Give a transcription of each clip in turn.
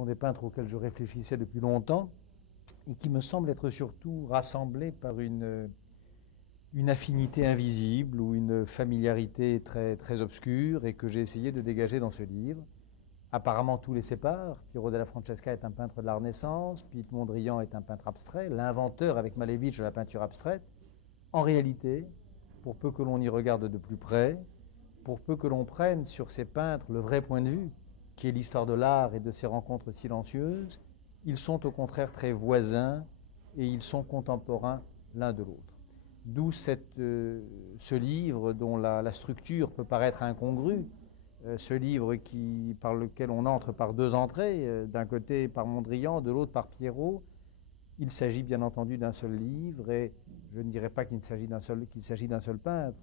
sont des peintres auxquels je réfléchissais depuis longtemps et qui me semblent être surtout rassemblés par une affinité invisible ou une familiarité très, très obscure et que j'ai essayé de dégager dans ce livre. Apparemment, tout les sépare. Piero della Francesca est un peintre de la Renaissance, Piet Mondrian est un peintre abstrait, l'inventeur avec Malevich de la peinture abstraite. En réalité, pour peu que l'on y regarde de plus près, pour peu que l'on prenne sur ces peintres le vrai point de vue, qui est l'histoire de l'art et de ses rencontres silencieuses, ils sont au contraire très voisins et ils sont contemporains l'un de l'autre. D'où ce livre dont la structure peut paraître incongrue, ce livre par lequel on entre par deux entrées, d'un côté par Mondrian, de l'autre par Piero. Il s'agit bien entendu d'un seul livre, et je ne dirais pas qu'il s'agit d'un seul peintre,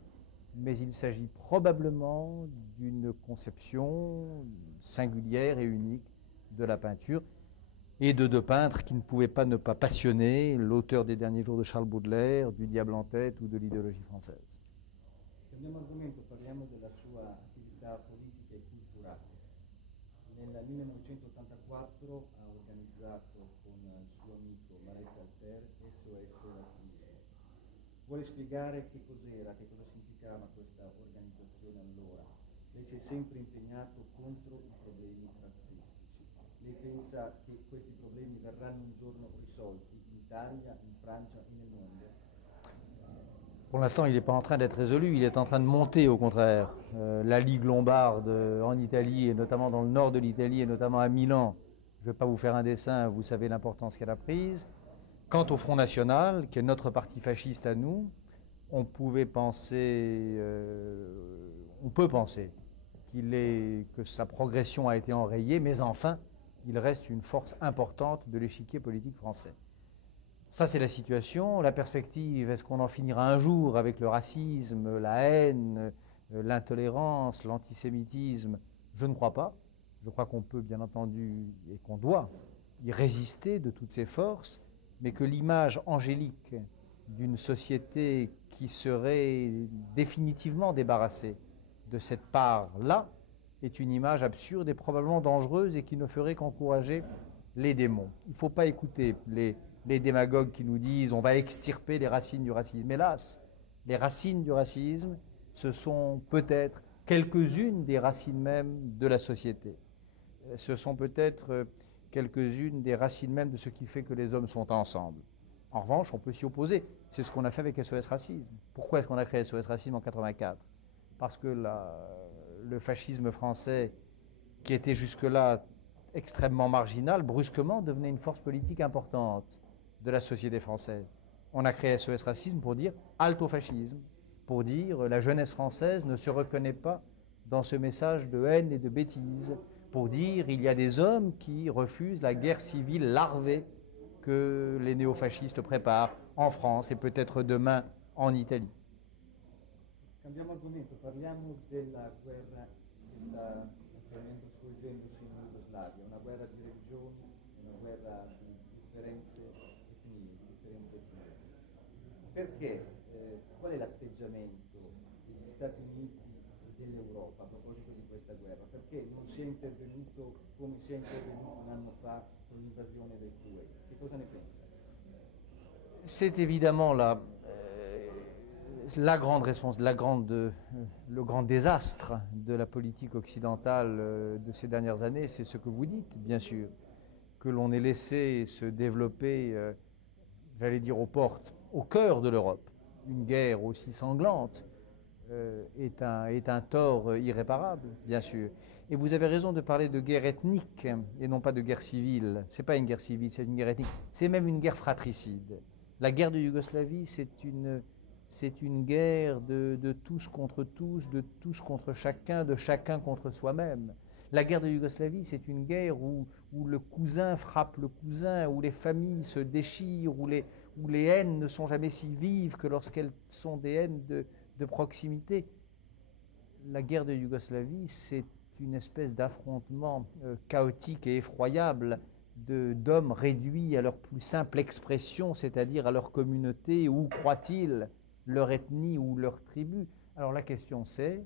mais il s'agit probablement d'une conception singulière et unique de la peinture, et de deux peintres qui ne pouvaient pas ne pas passionner l'auteur des Derniers jours de Charles Baudelaire, du Diable en tête ou de l'idéologie française. Cambiamo argomento, parliamo della sua attività politica e culturale. Nel 1984 ha organizzato con il suo amico Marek Alter SOS Razzismo. Vuole spiegare che cos'era, che cosa significava questa organizzazione allora? Lei si è sempre impegnato contro i problemi razzistici. Lei pensa che questi problemi verranno un giorno risolti in Italia, in Francia e nel mondo? Pour l'instant, il n'est pas en train d'être résolu, il est en train de monter au contraire. La Ligue lombarde en Italie, et notamment dans le nord de l'Italie, et notamment à Milan, je ne vais pas vous faire un dessin, vous savez l'importance qu'elle a prise. Quant au Front National, qui est notre parti fasciste à nous, on peut penser que sa progression a été enrayée, mais enfin, il reste une force importante de l'échiquier politique français. Ça, c'est la situation. La perspective, est-ce qu'on en finira un jour avec le racisme, la haine, l'intolérance, l'antisémitisme? Je ne crois pas. Je crois qu'on peut, bien entendu, et qu'on doit y résister de toutes ces forces, mais que l'image angélique d'une société qui serait définitivement débarrassée de cette part-là est une image absurde et probablement dangereuse et qui ne ferait qu'encourager les démons. Il ne faut pas écouter les démagogues qui nous disent on va extirper les racines du racisme. Hélas, les racines du racisme, ce sont peut-être quelques-unes des racines même de la société. Ce sont peut-être quelques-unes des racines même de ce qui fait que les hommes sont ensemble. En revanche, on peut s'y opposer. C'est ce qu'on a fait avec SOS Racisme. Pourquoi est-ce qu'on a créé SOS Racisme en 1984 ? Parce que le fascisme français, qui était jusque-là extrêmement marginal, brusquement devenait une force politique importante de la société française. On a créé SOS Racisme pour dire halte au fascisme, pour dire la jeunesse française ne se reconnaît pas dans ce message de haine et de bêtise, pour dire il y a des hommes qui refusent la guerre civile larvée que les néofascistes préparent en France et peut-être demain en Italie. Cambiamo argomento, parliamo della guerra che sta attualmente svolgendosi in Jugoslavia, una guerra di religioni, una guerra di differenze etnie. Perché? Qual è l'atteggiamento degli Stati Uniti e dell'Europa a proposito di questa guerra? Perché non si è intervenuto come si è intervenuto un anno fa con l'invasione del Kuwait? Che cosa ne pensa? C'est évidemment le grand désastre de la politique occidentale de ces dernières années, c'est ce que vous dites, bien sûr, que l'on ait laissé se développer, j'allais dire aux portes, au cœur de l'Europe, une guerre aussi sanglante est un tort irréparable, bien sûr. Et vous avez raison de parler de guerre ethnique et non pas de guerre civile. C'est pas une guerre civile, c'est une guerre ethnique. C'est même une guerre fratricide. La guerre de Yougoslavie, c'est une guerre de tous contre tous, de tous contre chacun, de chacun contre soi-même. La guerre de Yougoslavie, c'est une guerre où le cousin frappe le cousin, où les familles se déchirent, où les haines ne sont jamais si vives que lorsqu'elles sont des haines de proximité. La guerre de Yougoslavie, c'est une espèce d'affrontement chaotique et effroyable d'hommes réduits à leur plus simple expression, c'est-à-dire à leur communauté, où croient-ils, leur ethnie ou leur tribu. Alors la question c'est,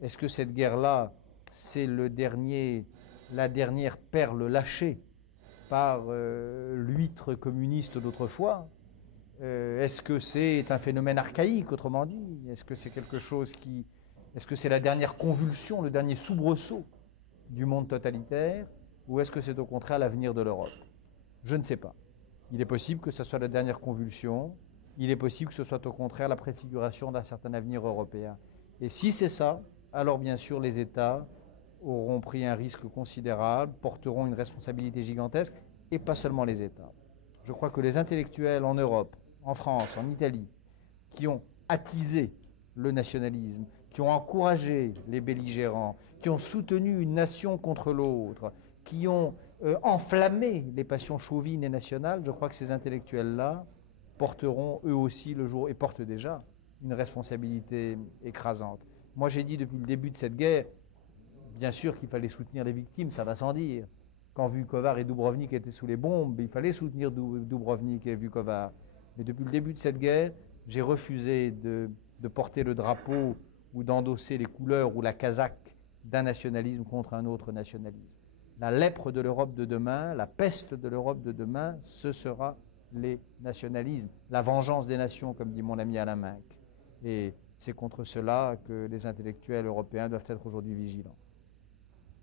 est-ce que cette guerre-là, c'est le dernier la dernière perle lâchée par l'huître communiste d'autrefois? Est-ce que c'est un phénomène archaïque, autrement dit? Est-ce que c'est quelque chose qui... Est-ce que c'est la dernière convulsion, le dernier soubresaut du monde totalitaire? Ou est-ce que c'est au contraire l'avenir de l'Europe? Je ne sais pas. Il est possible que ce soit la dernière convulsion. Il est possible que ce soit au contraire la préfiguration d'un certain avenir européen. Et si c'est ça, alors bien sûr les États auront pris un risque considérable, porteront une responsabilité gigantesque, et pas seulement les États. Je crois que les intellectuels en Europe, en France, en Italie, qui ont attisé le nationalisme, qui ont encouragé les belligérants, qui ont soutenu une nation contre l'autre, qui ont enflammé les passions chauvines et nationales, je crois que ces intellectuels-là porteront eux aussi le jour, et portent déjà, une responsabilité écrasante. Moi j'ai dit depuis le début de cette guerre, bien sûr qu'il fallait soutenir les victimes, ça va sans dire. Quand Vukovar et Dubrovnik étaient sous les bombes, il fallait soutenir Dubrovnik et Vukovar. Mais depuis le début de cette guerre, j'ai refusé de porter le drapeau ou d'endosser les couleurs ou la casaque d'un nationalisme contre un autre nationalisme. La lèpre de l'Europe de demain, la peste de l'Europe de demain, ce sera les nationalismes, la vengeance des nations, comme dit mon ami Alain Minck. Et c'est contre cela que les intellectuels européens doivent être aujourd'hui vigilants.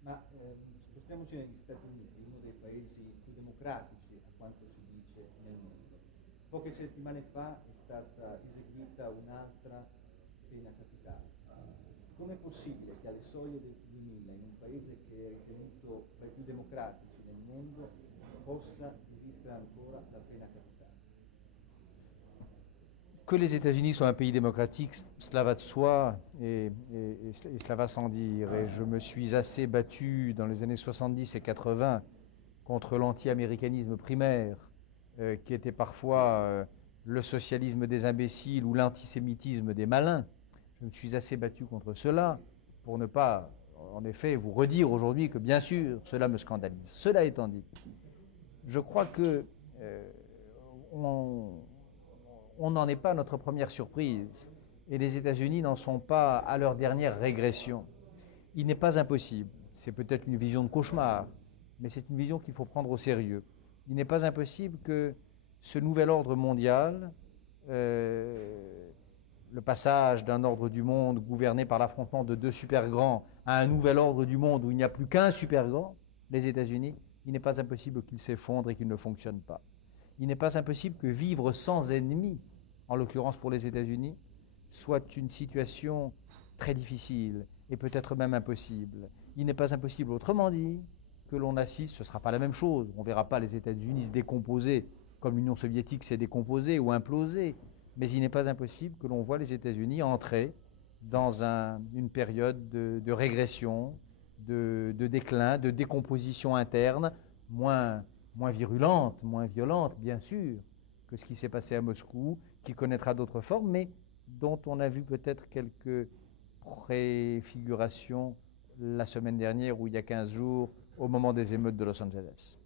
Ma spostiamoci negli Stati Uniti, uno dei paesi più democratici a quanto si dice nel mondo. Poche settimane fa è stata eseguita un'altra pena capitale. Com'è possibile che alle soglie del 2000, in un paese che è ritenuto tra i più democratici nel mondo, possa esistere ancora la pena capitale? Que les États-Unis sont un pays démocratique, cela va de soi et cela va sans dire. Et je me suis assez battu dans les années 70 et 80 contre l'anti-américanisme primaire, qui était parfois le socialisme des imbéciles ou l'antisémitisme des malins. Je me suis assez battu contre cela pour ne pas, en effet, vous redire aujourd'hui que bien sûr, cela me scandalise. Cela étant dit, je crois que on n'en est pas à notre première surprise et les États-Unis n'en sont pas à leur dernière régression. Il n'est pas impossible, c'est peut-être une vision de cauchemar, mais c'est une vision qu'il faut prendre au sérieux. Il n'est pas impossible que ce nouvel ordre mondial, le passage d'un ordre du monde gouverné par l'affrontement de deux super grands à un nouvel ordre du monde où il n'y a plus qu'un super grand, les États-Unis, il n'est pas impossible qu'il s'effondre et qu'il ne fonctionne pas. Il n'est pas impossible que vivre sans ennemis, en l'occurrence pour les États-Unis, soit une situation très difficile et peut-être même impossible. Il n'est pas impossible, autrement dit, que l'on assiste, ce ne sera pas la même chose, on ne verra pas les États-Unis se décomposer comme l'Union soviétique s'est décomposée ou implosée, mais il n'est pas impossible que l'on voit les États-Unis entrer dans une période de régression, de déclin, de décomposition interne, moins virulente, moins violente, bien sûr, que ce qui s'est passé à Moscou, qui connaîtra d'autres formes, mais dont on a vu peut-être quelques préfigurations la semaine dernière ou il y a 15 jours, au moment des émeutes de Los Angeles.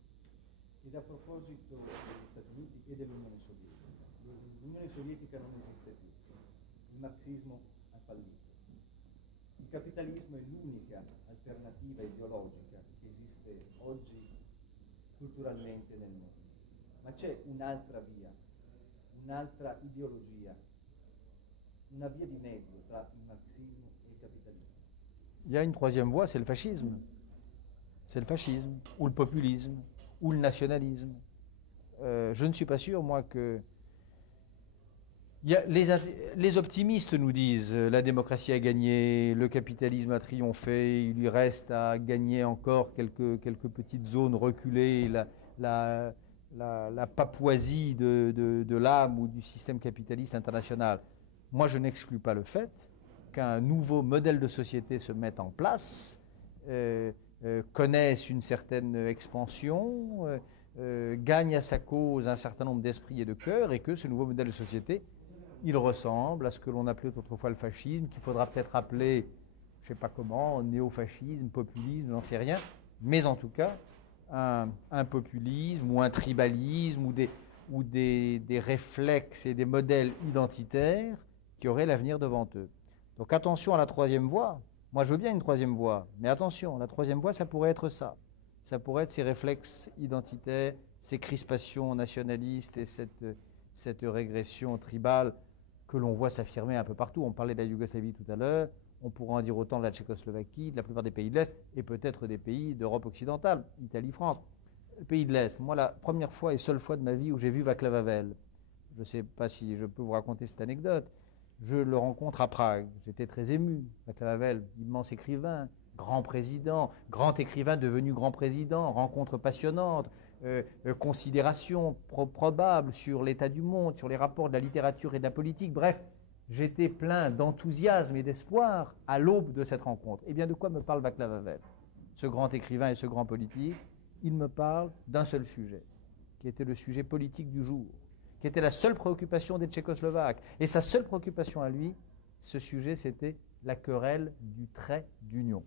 Ed a proposito degli Stati Uniti e dell'Unione Sovietica, l'Unione Sovietica non esiste più, il marxismo ha fallito. Il capitalismo è l'unica alternativa ideologica che esiste oggi culturalmente nel mondo. Ma c'è un'altra via, un'altra ideologia, una via di mezzo tra il marxismo e il capitalismo. Il y a une troisième voie, c'est le fascisme. C'est le fascisme, ou le populisme, ou le nationalisme. Je ne suis pas sûr, moi, que... Les optimistes nous disent la démocratie a gagné, le capitalisme a triomphé, il lui reste à gagner encore quelques petites zones reculées, la Papouasie de l'âme ou du système capitaliste international. Moi, je n'exclus pas le fait qu'un nouveau modèle de société se mette en place, connaisse une certaine expansion, gagne à sa cause un certain nombre d'esprits et de cœurs, et que ce nouveau modèle de société, il ressemble à ce que l'on appelait autrefois le fascisme, qu'il faudra peut-être appeler, je ne sais pas comment, néofascisme, populisme, j'en sais rien, mais en tout cas, un populisme ou un tribalisme ou des réflexes et des modèles identitaires qui auraient l'avenir devant eux. Donc attention à la troisième voie. Moi, je veux bien une troisième voie, mais attention, la troisième voie, ça pourrait être ça. ça pourrait être ces réflexes identitaires, ces crispations nationalistes et cette régression tribale que l'on voit s'affirmer un peu partout. On parlait de la Yougoslavie tout à l'heure, on pourrait en dire autant de la Tchécoslovaquie, de la plupart des pays de l'Est, et peut-être des pays d'Europe occidentale, Italie, France. Pays de l'Est, moi la première fois et seule fois de ma vie où j'ai vu Václav Havel, je ne sais pas si je peux vous raconter cette anecdote, je le rencontre à Prague, j'étais très ému. Václav Havel, immense écrivain, grand président, grand écrivain devenu grand président, rencontre passionnante, considération probable sur l'état du monde, sur les rapports de la littérature et de la politique, bref, j'étais plein d'enthousiasme et d'espoir à l'aube de cette rencontre. Eh bien, de quoi me parle Václav Havel, ce grand écrivain et ce grand politique? Il me parle d'un seul sujet, qui était le sujet politique du jour, qui était la seule préoccupation des Tchécoslovaques. Et sa seule préoccupation à lui, ce sujet, c'était la querelle du trait d'union.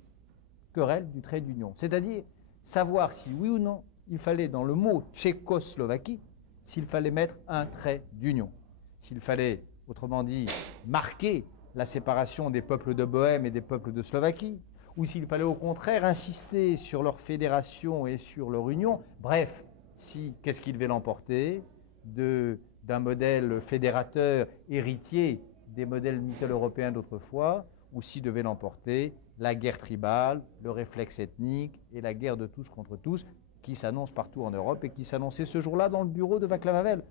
Querelle du trait d'union. C'est-à-dire savoir si, oui ou non, il fallait, dans le mot Tchécoslovaquie, s'il fallait mettre un trait d'union. S'il fallait, autrement dit, marquer la séparation des peuples de Bohême et des peuples de Slovaquie, ou s'il fallait au contraire insister sur leur fédération et sur leur union. Bref, si, qu'est-ce qui devait l'emporter d'un modèle fédérateur héritier des modèles mittel-européens d'autrefois, ou si devait l'emporter la guerre tribale, le réflexe ethnique et la guerre de tous contre tous qui s'annonce partout en Europe et qui s'annonçait ce jour-là dans le bureau de Václav Havel.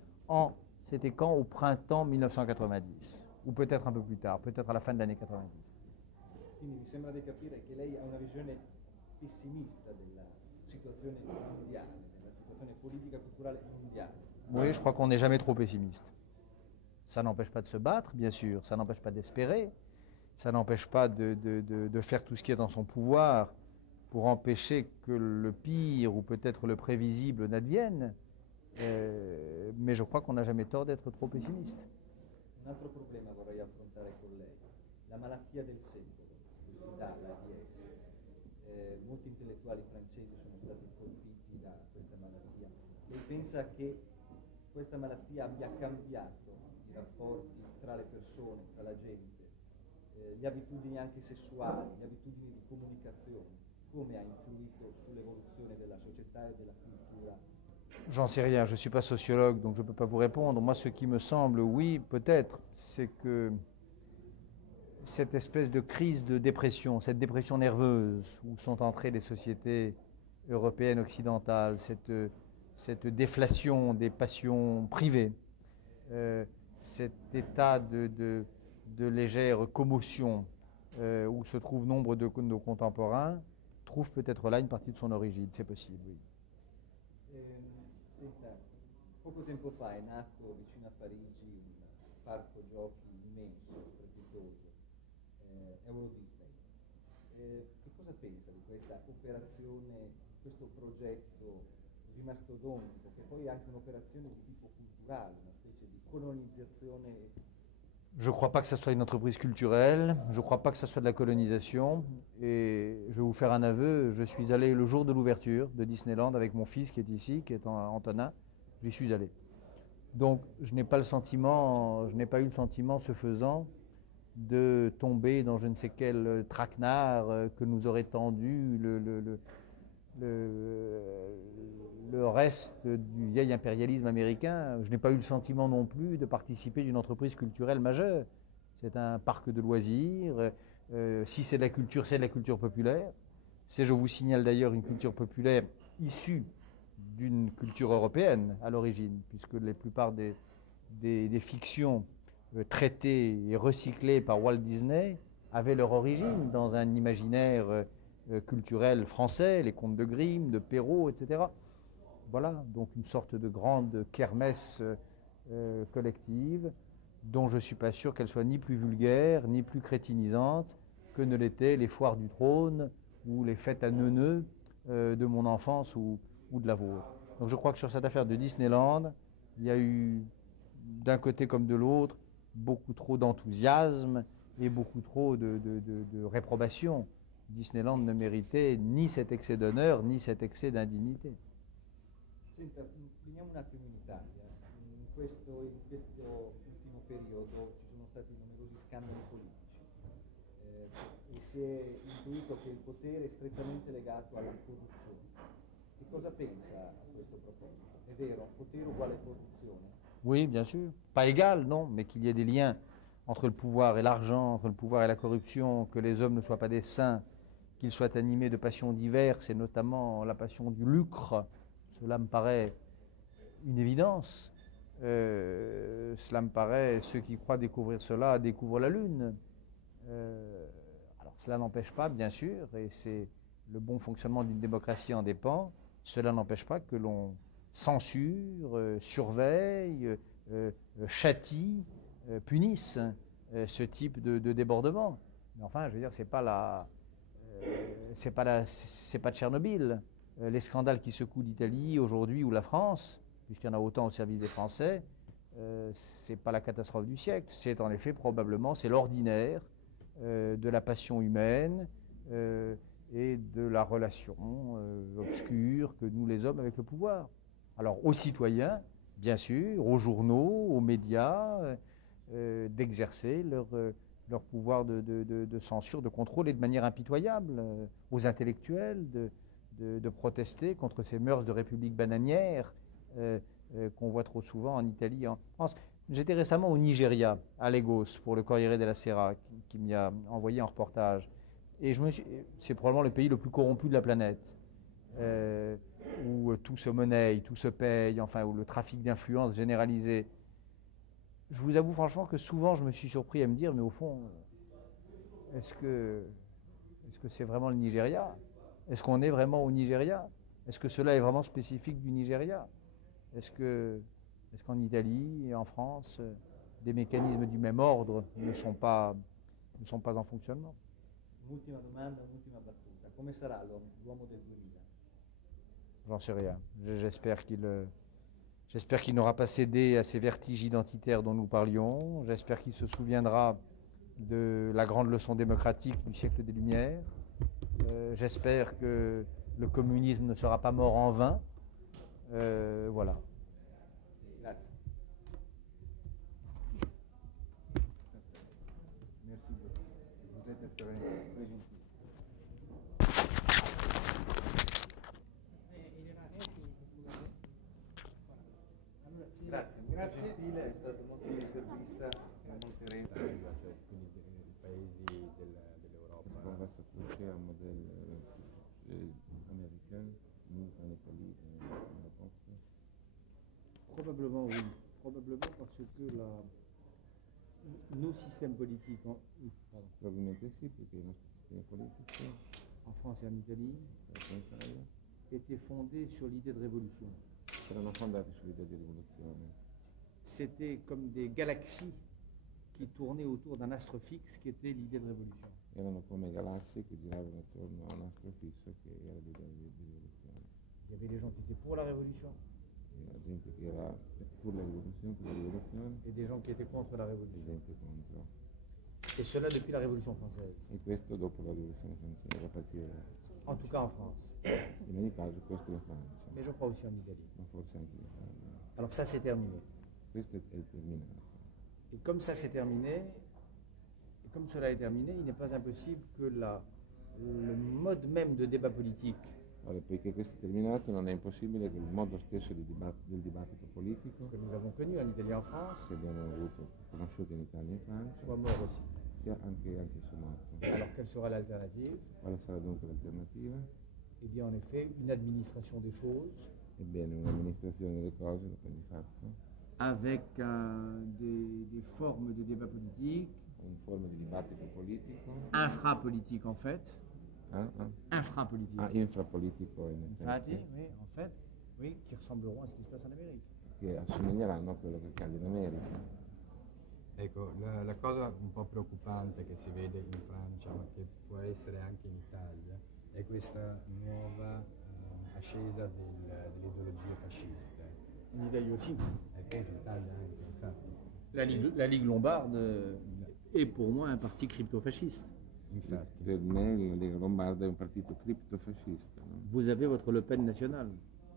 C'était quand? Au printemps 1990, ou peut-être un peu plus tard, peut-être à la fin de l'année 90. Quindi mi sembra di capire che lei ha una visione pessimista della situazione mondiale, della situazione politica e culturale mondiale. Oui, je crois qu'on n'est jamais trop pessimiste. Ça n'empêche pas de se battre, bien sûr, ça n'empêche pas d'espérer, ça n'empêche pas de faire tout ce qui est dans son pouvoir pour empêcher que le pire ou peut-être le prévisible n'advienne. Mais je crois qu'on n'a jamais tort d'être trop pessimiste. Un altro problema vorrei affrontare con lei, la malattia del secolo. Molti intellettuali francesi sono stati colpiti da questa malattia. Lei pensa che questa malattia abbia cambiato i rapporti tra le persone, tra la gente, le abitudini anche sessuali, le abitudini di comunicazione? Come ha influito sull'evoluzione della società e della cultura? J'en sais rien, je ne suis pas sociologue, donc je ne peux pas vous répondre. Moi, ce qui me semble, oui, peut-être, c'est que cette espèce de crise de dépression, cette dépression nerveuse où sont entrées les sociétés européennes occidentales, cette déflation des passions privées, cet état de légère commotion où se trouvent nombre de nos contemporains, trouve peut-être là une partie de son origine, c'est possible, oui. Senta, poco tempo fa è nato vicino a Parigi un parco giochi immenso, strepitoso, Euro Disney. Che cosa pensa di questa operazione, questo progetto così mastodontico, che poi è anche un'operazione di tipo culturale, una specie di colonizzazione? Je ne crois pas que ce soit une entreprise culturelle, je ne crois pas que ce soit de la colonisation, et je vais vous faire un aveu, je suis allé le jour de l'ouverture de Disneyland avec mon fils qui est ici, qui est Antonin, j'y suis allé. Donc je n'ai pas eu le sentiment, ce faisant, de tomber dans je ne sais quel traquenard que nous aurait tendu le reste du vieil impérialisme américain. Je n'ai pas eu le sentiment non plus de participer d'une entreprise culturelle majeure. C'est un parc de loisirs. Si c'est de la culture, c'est de la culture populaire. C'est, je vous signale d'ailleurs, une culture populaire issue d'une culture européenne à l'origine, puisque la plupart des fictions traitées et recyclées par Walt Disney avaient leur origine dans un imaginaire culturel français, les contes de Grimm, de Perrault, etc. Voilà, donc une sorte de grande kermesse collective dont je ne suis pas sûr qu'elle soit ni plus vulgaire, ni plus crétinisante que ne l'étaient les foires du trône ou les fêtes à neuneux de mon enfance ou de la vôtre. Donc je crois que sur cette affaire de Disneyland, il y a eu d'un côté comme de l'autre beaucoup trop d'enthousiasme et beaucoup trop de réprobation. Disneyland ne méritait ni cet excès d'honneur, ni cet excès d'indignité. Senta, veniamo un attimo in Italia. In questo ultimo periodo ci sono stati numerosi scandali politici e si è intuito che il potere è strettamente legato alla corruzione. Che cosa pensa a questo proposito? È vero, potere uguale corruzione? Oui, bien sûr. Pas égal, non, mais qu'il y ait des liens entre le pouvoir et l'argent, entre le pouvoir et la corruption, que les hommes ne soient pas des saints, qu'ils soient animés de passions diverses, et notamment la passion du lucre. Cela me paraît une évidence. Cela me paraît, ceux qui croient découvrir cela découvrent la lune. Alors cela n'empêche pas, bien sûr, et c'est le bon fonctionnement d'une démocratie en dépend, cela n'empêche pas que l'on censure, surveille, châtie, punisse ce type de débordement. Mais enfin, je veux dire, c'est pas Tchernobyl. Les scandales qui secouent l'Italie aujourd'hui ou la France, puisqu'il y en a autant au service des Français, c'est pas la catastrophe du siècle. C'est en effet probablement, c'est l'ordinaire de la passion humaine et de la relation obscure que nous les hommes avec le pouvoir. Alors aux citoyens, bien sûr, aux journaux, aux médias, d'exercer leur pouvoir de censure, de contrôle et de manière impitoyable, aux intellectuels de protester contre ces mœurs de république bananière qu'on voit trop souvent en Italie et en France. J'étais récemment au Nigeria, à Lagos, pour le Corriere della Sera, qui m'y a envoyé en reportage. Et c'est probablement le pays le plus corrompu de la planète, où tout se monnaie, tout se paye, enfin, où le trafic d'influence généralisé. Je vous avoue franchement que souvent je me suis surpris à me dire, mais au fond, est-ce que c'est vraiment le Nigeria? Est-ce qu'on est vraiment au Nigeria? Est-ce que cela est vraiment spécifique du Nigeria? Est-ce qu'en Italie et en France, des mécanismes du même ordre ne sont pas en fonctionnement? Un'ultima domanda, un'ultima battuta. Come sarà l'uomo del 2000? J'en sais rien. J'espère qu'il n'aura pas cédé à ces vertiges identitaires dont nous parlions. J'espère qu'il se souviendra de la grande leçon démocratique du siècle des Lumières. J'espère que le communisme ne sera pas mort en vain. Voilà. Grazie. Merci beaucoup. Vous êtes très gentil. Grazie, molto gentile, è stato molto intervista e molte reti. Quindi i paesi dell'Europa. On va s'approcher un modèle américain, nous en Italie et en France. Probablement oui. Probablement parce que nos systèmes politiques, Probabilmente sì, perché i nostri sistemi politici en France et en Italie, in Italia étaient fondés sur l'idée de révolution. erano fondati sull'idea di rivoluzione. C'était comme des galaxies qui tournaient autour d'un astre fixe qui était l'idée de révolution. Erano come galassie che giravano attorno a un astro fisso che era l'idea di rivoluzione. Il y avait des gens qui étaient pour la révolution La gente che era per la rivoluzione et des gens qui étaient contre la e révolution. gente contro. Et cela depuis la Révolution française, E questo dopo la rivoluzione francese, a partire en tout cas en France, in ogni caso questo in Francia, mais je crois aussi en Italie. ma forse anche in Italia. Alors ça c'est terminé. Questo è terminato. Et comme ça c'est terminé, et comme cela est terminé, il n'est pas impossible que le mode même de débat politique Allora, poiché questo è terminato, non è impossibile che il modo stesso del dibattito politico que nous avons connu en Italie et en France che abbiamo conosciuto in Italia e in Francia soit mort aussi. sia anche sommato. Alors quelle sera l'alternative? Quale sarà dunque l'alternativa? Eh bien en effet une administration des choses Ebbene, un'amministrazione delle cose, lo di fatto, avec des formes de débat politique, in forma di dibattito politico, infrapolitique en fait, infrapolitique. infrapolitico in Infatti, effetti, oui, en fait, oui, qui ressembleront à ce qui se passe en Amérique. che assomiglieranno a quello che accade in America. Ecco, la cosa un po' preoccupante che si vede in Francia, ma che può essere anche in Italia, è questa nuova ascesa delle ideologie fasciste. En Italie aussi. E appunto in Italia anche, infatti. La Ligue lombarde est pour moi un parti crypto-fasciste. Infatti. Per me la Lega Lombarda è un partito criptofascista. No? Vous avez votre Le Pen national.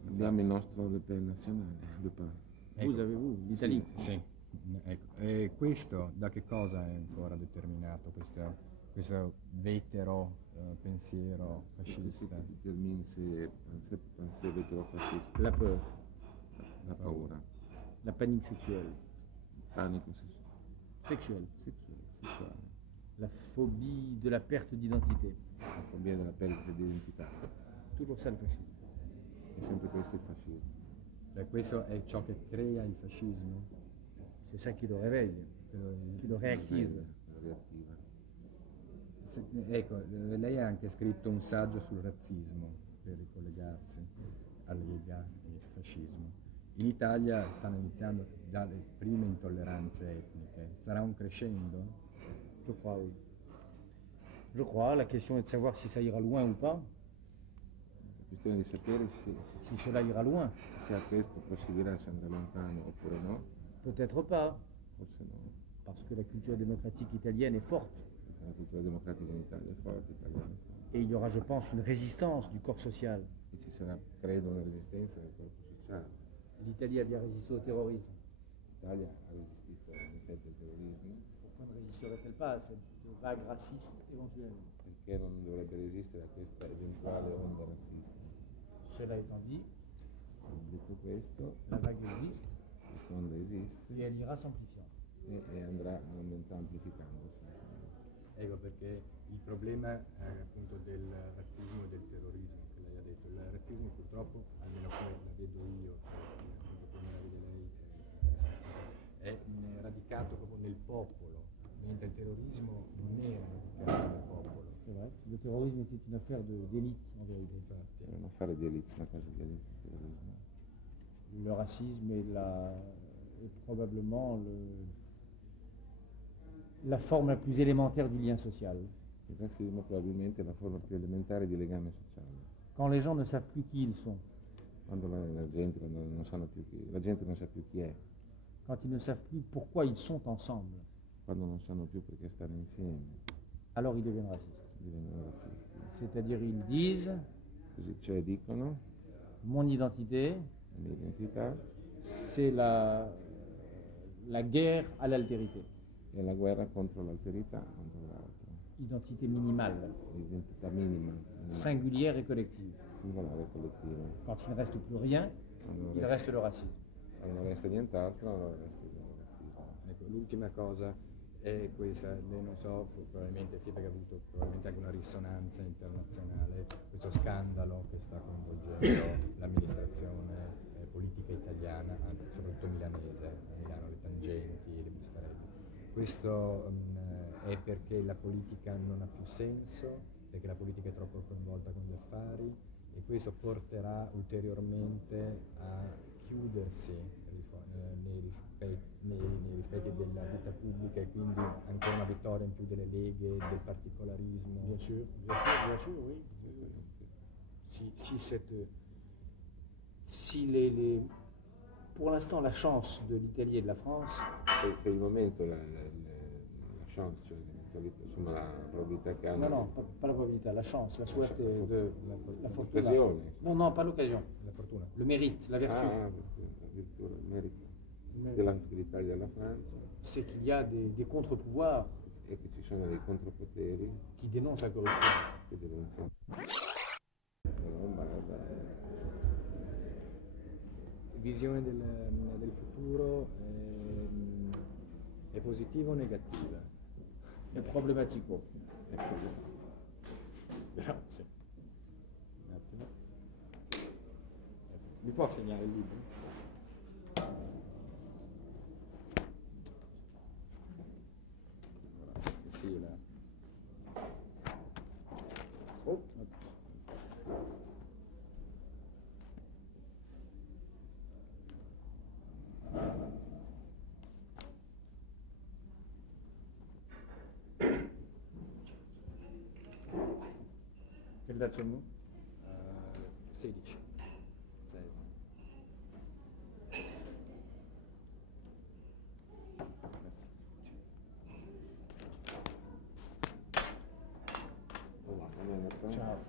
Abbiamo il nostro Le Pen nazionale, Le Pen. Vous avez vous, l'Italie. Sì, ecco. E questo da che cosa è ancora determinato, questa questo vetero pensiero fascista. Si termine pensée vétérofasciste. La peur, La paura. la panique sexuelle, Panico sexuelle, sessuale. la phobie de la perte d'identité. La fobia della perdita di identità. Toujours ça le fascisme. È sempre questo il fascismo. Cioè, questo è ciò che crea il fascismo. C'est ça qui le réveille, qui le réactive. La reattiva. Ecco, lei ha anche scritto un saggio sul razzismo per ricollegarsi a Lega e fascismo. In Italia stanno iniziando dalle prime intolleranze etniche. Sarà un crescendo? Je crois, oui. Je crois, la question est de savoir si ça ira loin ou pas. La questione di sapere Si cela ira loin, se a questo proseguirà, se andrà lontano oppure no, peut-être pas, forse no. parce que la culture démocratique italienne est forte. La cultura democratica in Italia è forte, italiana. Et il y aura, je pense, une résistance du corps social. E ci sarà, credo, una resistenza del corpo sociale. L'Italie a bien résisté au terrorisme. L'Italia ha resistito all'effetto del terrorismo. Pourquoi ne résisterait-elle pas à cette vague raciste éventuelle? Perché non dovrebbe resistere a questa eventuale onda razzista? Cela étant dit, Detto questo, la vague existe questa onda esiste et elle ira s'amplifiant. e andrà amplificandosi. Ecco perché il problema appunto del razzismo e del terrorismo che lei ha detto. Il razzismo purtroppo, almeno come la vedo io, appunto come la vede lei, è radicato proprio nel popolo, mentre il terrorismo non era radicato nel popolo. C'est vrai. Le terrorisme était une affaire d'élite, en vérité. Infatti, È un affare di elite, una cosa di elite, il terrorismo. Le racisme est probablement la forme la plus élémentaire du lien social. Il razzismo probabilmente è la forma più elementare di legame sociale. Quand les gens ne savent plus qui ils sont, Quando la gente non sanno più la gente non sa più chi è, quand ils ne savent plus pourquoi ils sont ensemble, quando non sanno più perché stanno insieme, alors ils deviennent racistes. diventano razzisti. C'est-à-dire ils disent Così, cioè dicono, mon identité, la mia identità c'est la guerre à l'altérité. è la guerra contro l'alterità, contro l'altro. Identité minimale, L'identità minima, singulière et collective. singolare e collettiva. Quand il ne reste plus rien, il reste le racisme. Quando non resta nient'altro, non resta il razzismo. ecco, l'ultima cosa è questa, lei non so, probabilmente sì perché ha avuto probabilmente anche una risonanza internazionale, questo scandalo che sta coinvolgendo l'amministrazione politica italiana, soprattutto milanese, a Milano, le tangenti, le bustarelle. Questo è perché la politica non ha più senso, perché la politica è troppo coinvolta con gli affari e questo porterà ulteriormente a chiudersi nei rispetti della vita pubblica e quindi ancora una vittoria in più delle leghe, del particolarismo. Bien sûr, oui. Pour l'instant, la chance de l'Italie et de la France, Per il momento la chance, cioè insomma la probabilità che hanno. non, pas la probabilité, la chance, la suerte de la fortuna. L'occasione. Non, pas l'occasion. La fortuna. Le mérite, la vertu. Addirittura il merito Mais dell'Italia e della Francia c'est qu'il y a des contre-pouvoirs e che ci sono dei contropoteri qui dénoncent la corruption. che denunciano la Lombarda. Visione del futuro è positiva o negativa? È problematico. È problematico. Grazie. Un attimo. Mi può segnare il libro? Sì, la... Oh. Quelle date sommes-nous? 16. 16. Ciao.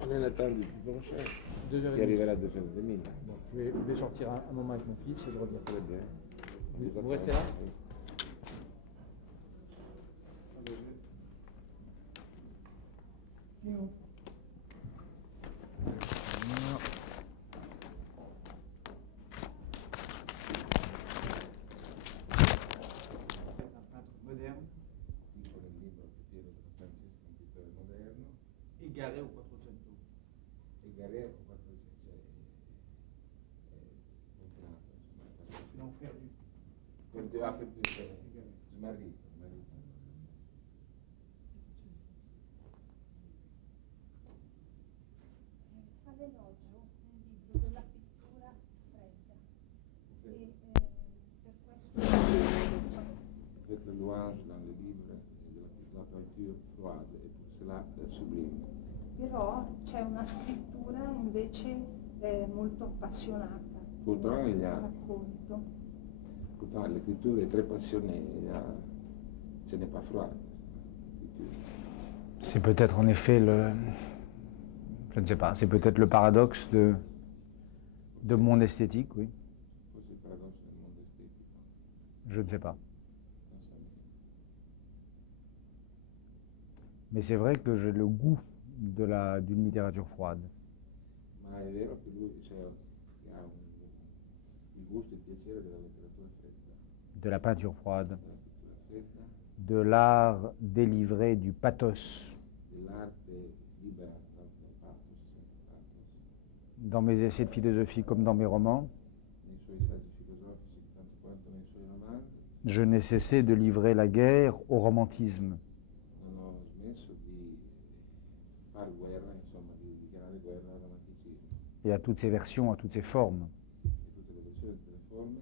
On en attend du plus bon cher, 2h30. qui arriverà a 200.000. Bon, je vais sortir un moment avec mon fils et je reviens. Très bien. Vous restez là? Moderne. Dico nel libro che Piero della Francesca, un pittore moderno, Et Garé au 400. e Garret con 400, fortunato, insomma, L'enfer du. ha più smarrito. Fa l'elogio nel libro della pittura fredda e per questo Faites le louange dans le livre de la peinture froide et pour cela sublime. però c'è una scrittura invece molto appassionata Pourtant, il y a, racconto. pourtant l'écriture est très passionnée, ce n'est pas froid. C'est peut-être en effet je ne sais pas, c'est peut-être le paradoxe de mon esthétique, oui. Forse il paradosso del mondo estetico. Je ne sais pas. Non so neanche. Mais c'est vrai que j'ai le goût d'une littérature froide. Ma è vero che lui ha il gusto e il piacere della letteratura fredda, De la peinture froide, della pittura fredda, de l'art délivré du pathos. dell'arte libera dal pathos, senza pathos, Dans mes essais de philosophie comme dans mes romans, nei suoi saggi filosofici tanto quanto nei suoi romanzi. je n'ai cessé de livrer la guerre au romantisme. Non ho smesso di fare guerra, insomma, di dichiarare guerra al romanticismo Et à toutes ses versions, à toutes ses formes. e tutte le versioni, tutte le forme.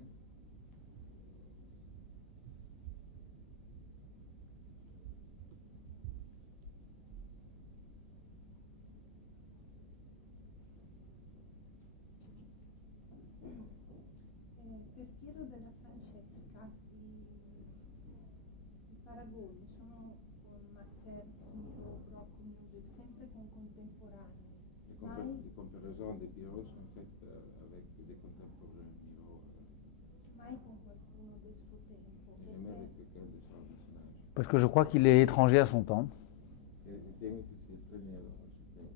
Per Piero della Francesca i paragoni sono con Max Ernst, Miro, Brock Music, sempre con contemporanei. Les comparaisons de Pierrot sont faites avec des contemporains Miro, Mai con qualcuno del suo tempo, jamais avec perché quelqu'un de son personnage. Parce que je crois qu'il est étranger à son temps. E ritiene che sia straniero al suo tempo,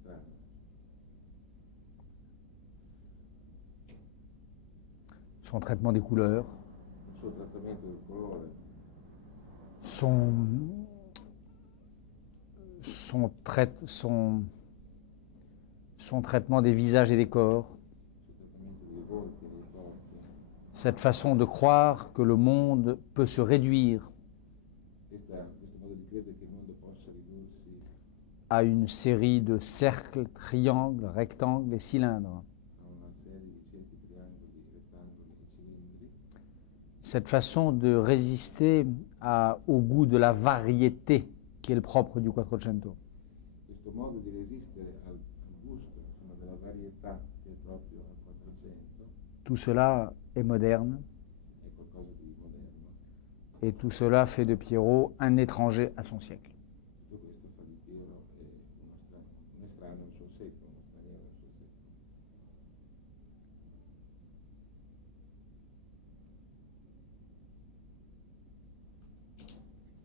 strano. Son traitement des couleurs, Il suo trattamento del colore, son traitement des visages et des corps, il suo trattamento dei volti e dei corpi, cette façon de croire que le monde peut se réduire questo modo di credere che il mondo possa ridursi à une série de cercles, triangles, rectangles et cylindres. a una serie di cerchi, triangoli, rettangoli e cilindri, Cette façon de résister au goût de la variété qui est le propre du Quattrocento. questo modo di resistere al gusto, insomma, della varietà che è proprio al 400 Tout cela est moderne è qualcosa di moderno. et tout cela fait de Pierrot un étranger à son siècle. Tutto questo fa di Piero un estraneo al suo secolo, uno straniero al suo secolo.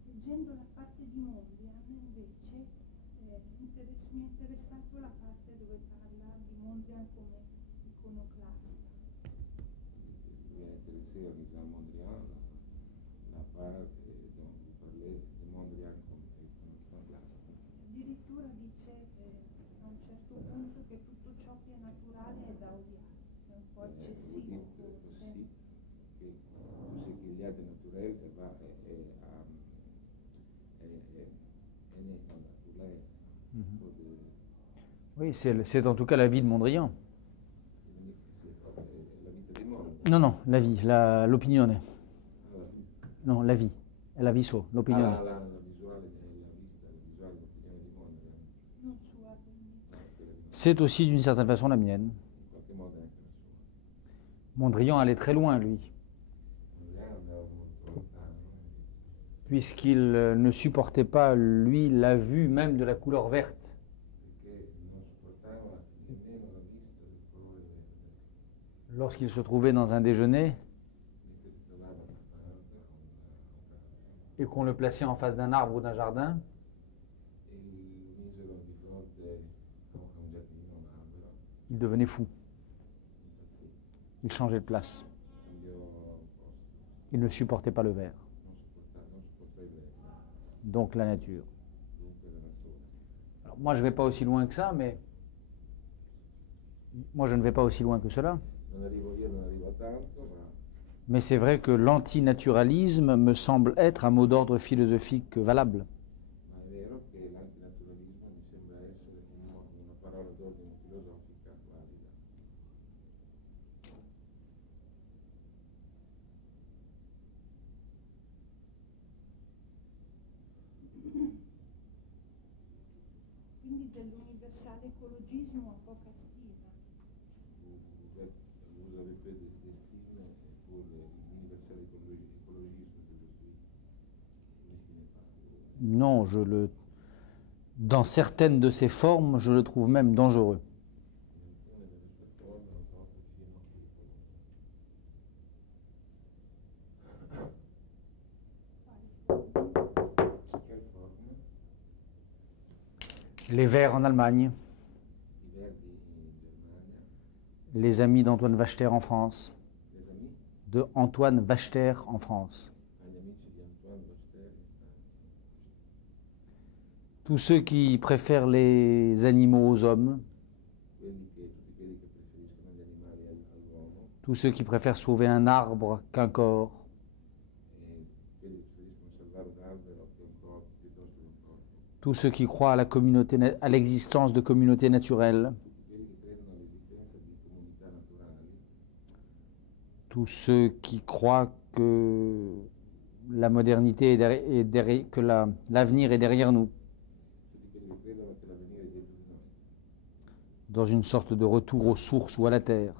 leggendo la parte di Mondrian invece mi è interessato la parte dove parla di Mondrian come iconoclasta. Mi è intéressé en lisant Mondrian la part dont vous parlez de Mondrian comme iconoclaste. Addirittura dice a un certo punto che tutto ciò che è naturale è da odiare, è un po' Vous eccessivo dites forse. aussi que tout ce qu'il y a de naturel est né pour l'air. Oui, c'est en tout cas la vie de Mondrian. C'est la vita di mondo. Non, non, la vie, l'opinione. Allora, Non, la vie. È la viso, l'opinione. la visuale, la visuale, l'opinione di Mondrian, Non sua, quindi. C'est aussi d'une certaine façon la mienne. in qualche modo è anche la sua. Mondrian allait très loin, lui, Mondrian andava molto lontano, puisqu'il ne supportait pas, lui, la vue même de la couleur verte. perché non sopportava nemmeno la vista del colore verde. Lorsqu'il se trouvait dans un déjeuner Mentre si trovava a pranzo, et qu'on le plaçait en face d'un arbre ou d'un jardin, e misero Il devenait fou. Il changeait de place. cambiò posto, Il ne supportait pas le verre. non sopportò il vero, Donc la nature. dunque la natura. Alors, moi, je ne vais pas aussi loin que ça, mais moi, je ne vais pas aussi loin que cela. Non arrivo a tanto, Mais c'est vrai que l'antinaturalisme me semble être un mot d'ordre philosophique valable. ma è vero che l'antinaturalismo mi sembra essere una parola d'ordine filosofica valida. Quindi dell'universale ecologismo a poca stima. Vous avez peu d'estime pour l'universel écologisme que je suis. Vous n'estimez pas. Non, dans certaines de ses formes, je le trouve même dangereux. In alcune delle sue forme lo trovo persino pericoloso. Quelle forme? Les Verts en Allemagne, I Verdi in Germania, les amis d'Antoine Wachter en France, les amis, de Antoine Wachter en France. agli amici di Antoine Wachter in Francia. Tous ceux qui préfèrent les animaux aux hommes, Tutti quelli che preferiscono gli animali all'uomo tous ceux qui préfèrent sauver un arbre qu'un corps, e quelli che preferiscono salvare un albero che un corpo piuttosto che un corpo. tous ceux qui croient à l'existence de communautés naturelles, Tutti quelli che credono all'esistenza di comunità naturali, tous ceux qui croient que la modernité que l'avenir est derrière nous, tutti quelli che credono che l'avvenire è dietro di noi, dans une sorte de retour aux sources ou à la terre.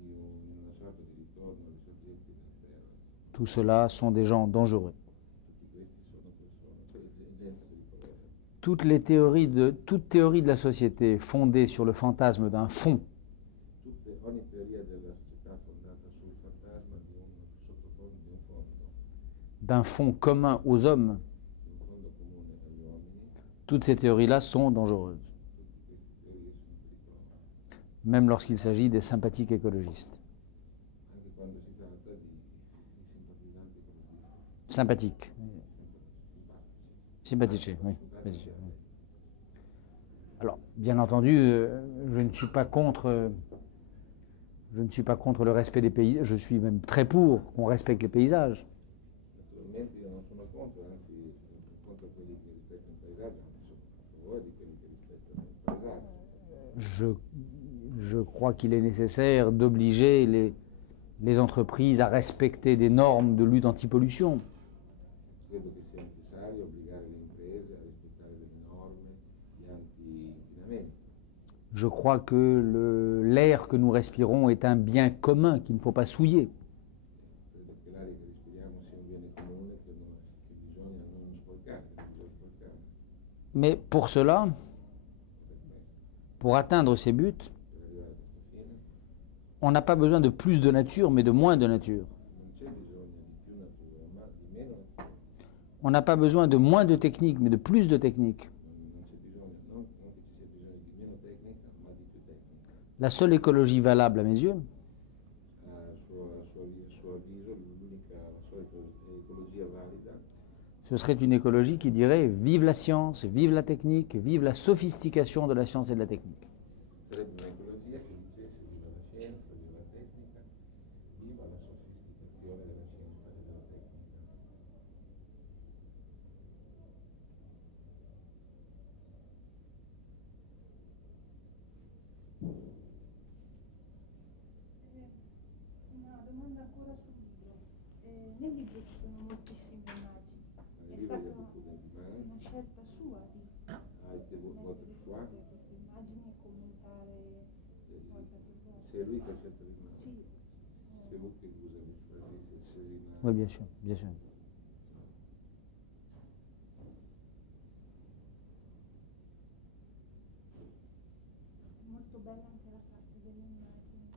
in una sorta di ritorno alle sorgenti della terra. Tout cela sont des gens dangereux. Tutti questi sono persone, gente pericolosa. Toute théorie de la société fondée sur le fantasme d'un fond, Ogni teoria della società fondata sul fantasma di un sottofondo, di un fondo d'un fond commun aux hommes, comune agli uomini, toutes ces théories-là sont dangereuses, tutte queste teorie sono pericolose, même lorsqu'il s'agit des sympathiques écologistes. anche quando si tratta di simpatizzanti ecologisti, Sympathiques. simpatici. Sympathici, oui. Sympathici, oui. Alors, bien entendu, je ne suis pas contre le respect des paysages, je suis même très pour qu'on respecte les paysages. Naturalmente io non sono contro, anzi sono contro quelli che rispettano il paesaggio, anzi sono a favore di quelli che rispettano il paesaggio. Je crois qu'il est nécessaire d'obliger les entreprises à respecter des normes de lutte anti-pollution. Credo che sia necessario obbligare le imprese a rispettare delle norme di anti-inquinamento. Je crois que l'air que nous respirons est un bien commun qu'il ne faut pas souiller. Credo che l'aria che respiriamo sia un bene comune che bisogna non sporcare, che non bisogna sporcare. Mais pour cela, Per questo, pour atteindre ces buts, per arrivare a questa fine, on n'a pas besoin de plus de nature, mais de moins de nature. non c'è bisogno di più natura, ma di meno natura. On n'a pas besoin de moins de technique, mais de plus de technique. Non c'è bisogno, non che ci sia bisogno di meno tecnica, ma di più tecnica. La seule écologie valable, à mes yeux, A suo avviso, la sola ecologia valida ce serait une écologie qui dirait vive la science, vive la technique, vive la sophistication de la science et de la technique. sarebbe un'ecologia che dicesse viva la scienza, viva la tecnica, viva la sofisticazione della scienza e della tecnica. Una domanda ancora sul libro. Nel libro ci sono moltissime immagini. Nel È libro stata di Abucco di una scelta sua di ha été votre mettere choix. tutte queste immagini e commentare qualche cosa. C'est lui qui a scelto l'immagine. Sì, C'est vous qui vous avez choisi ces images. Oui, bien sûr, bien sûr. molto bella anche la parte delle immagini.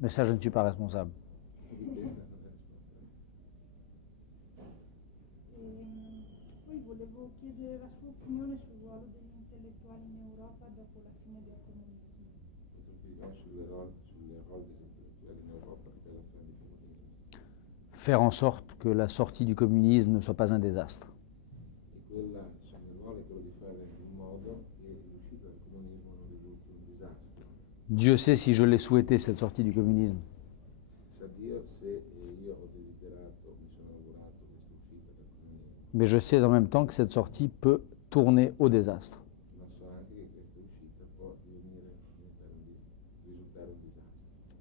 Mais ça, je ne suis pas responsable. Di questa non è responsabile. Poi volevo chiedere la sua opinione sul ruolo degli intellettuali in Europa dopo la fine del comunismo. Faire en sorte que la sortie du communisme ne soit pas un désastre. Dieu sait si je l'ai souhaité, cette sortie du communisme. Mais je sais en même temps que cette sortie peut tourner au désastre.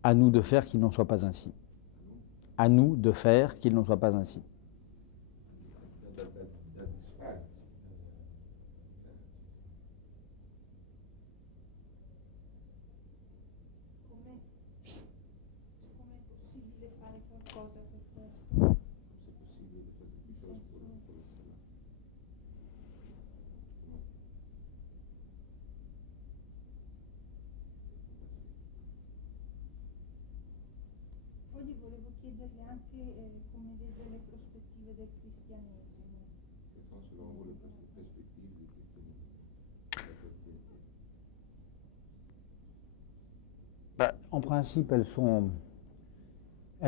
À nous de faire qu'il n'en soit pas ainsi. À nous de faire qu'il n'en soit pas ainsi. Com'è possibile fare qualcosa per questo? Poi volevo chiederle anche come vede le prospettive del cristianesimo. En principe, elles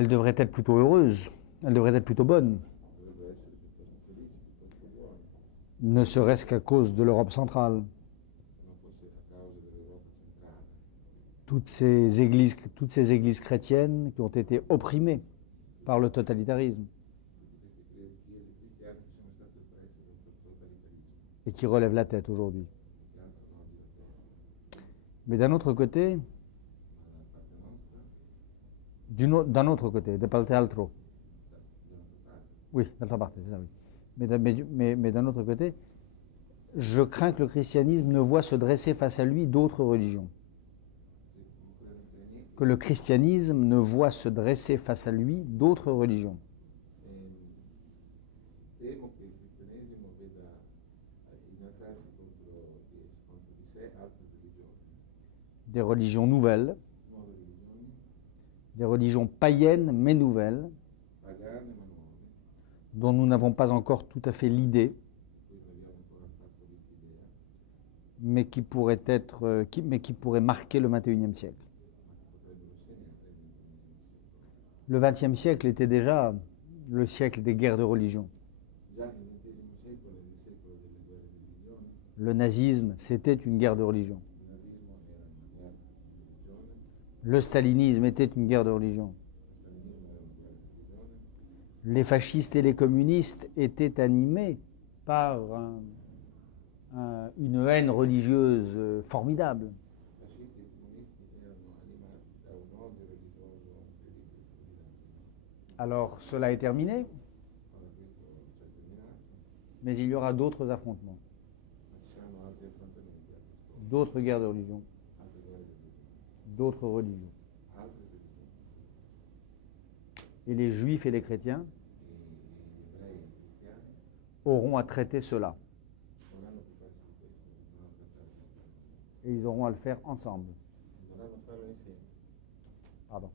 devraient être plutôt heureuses, elles devraient être plutôt bonnes, ne serait-ce qu'à cause de l'Europe centrale. Toutes ces églises chrétiennes qui ont été opprimées par le totalitarisme et qui relèvent la tête aujourd'hui. Mais d'un autre côté, d'un autre côté, de parte altro. Oui, d'altra parte, c'est ça, oui. Mais d'un autre côté, je crains que le christianisme ne voit se dresser face à lui d'autres religions. Que le christianisme ne voit se dresser face à lui d'autres religions. Des religions nouvelles, des religions païennes mais nouvelles, dont nous n'avons pas encore tout à fait l'idée, mais qui pourraient marquer le XXIe siècle. Le XXe siècle était déjà le siècle des guerres de religion. Le nazisme, c'était une guerre de religion. Le stalinisme était une guerre de religion. Les fascistes et les communistes étaient animés par une haine religieuse formidable. Alors, cela est terminé, mais il y aura d'autres affrontements, d'autres guerres de religion, d'autres religions. Et les juifs et les chrétiens auront à traiter cela. Et ils auront à le faire ensemble. Pardon.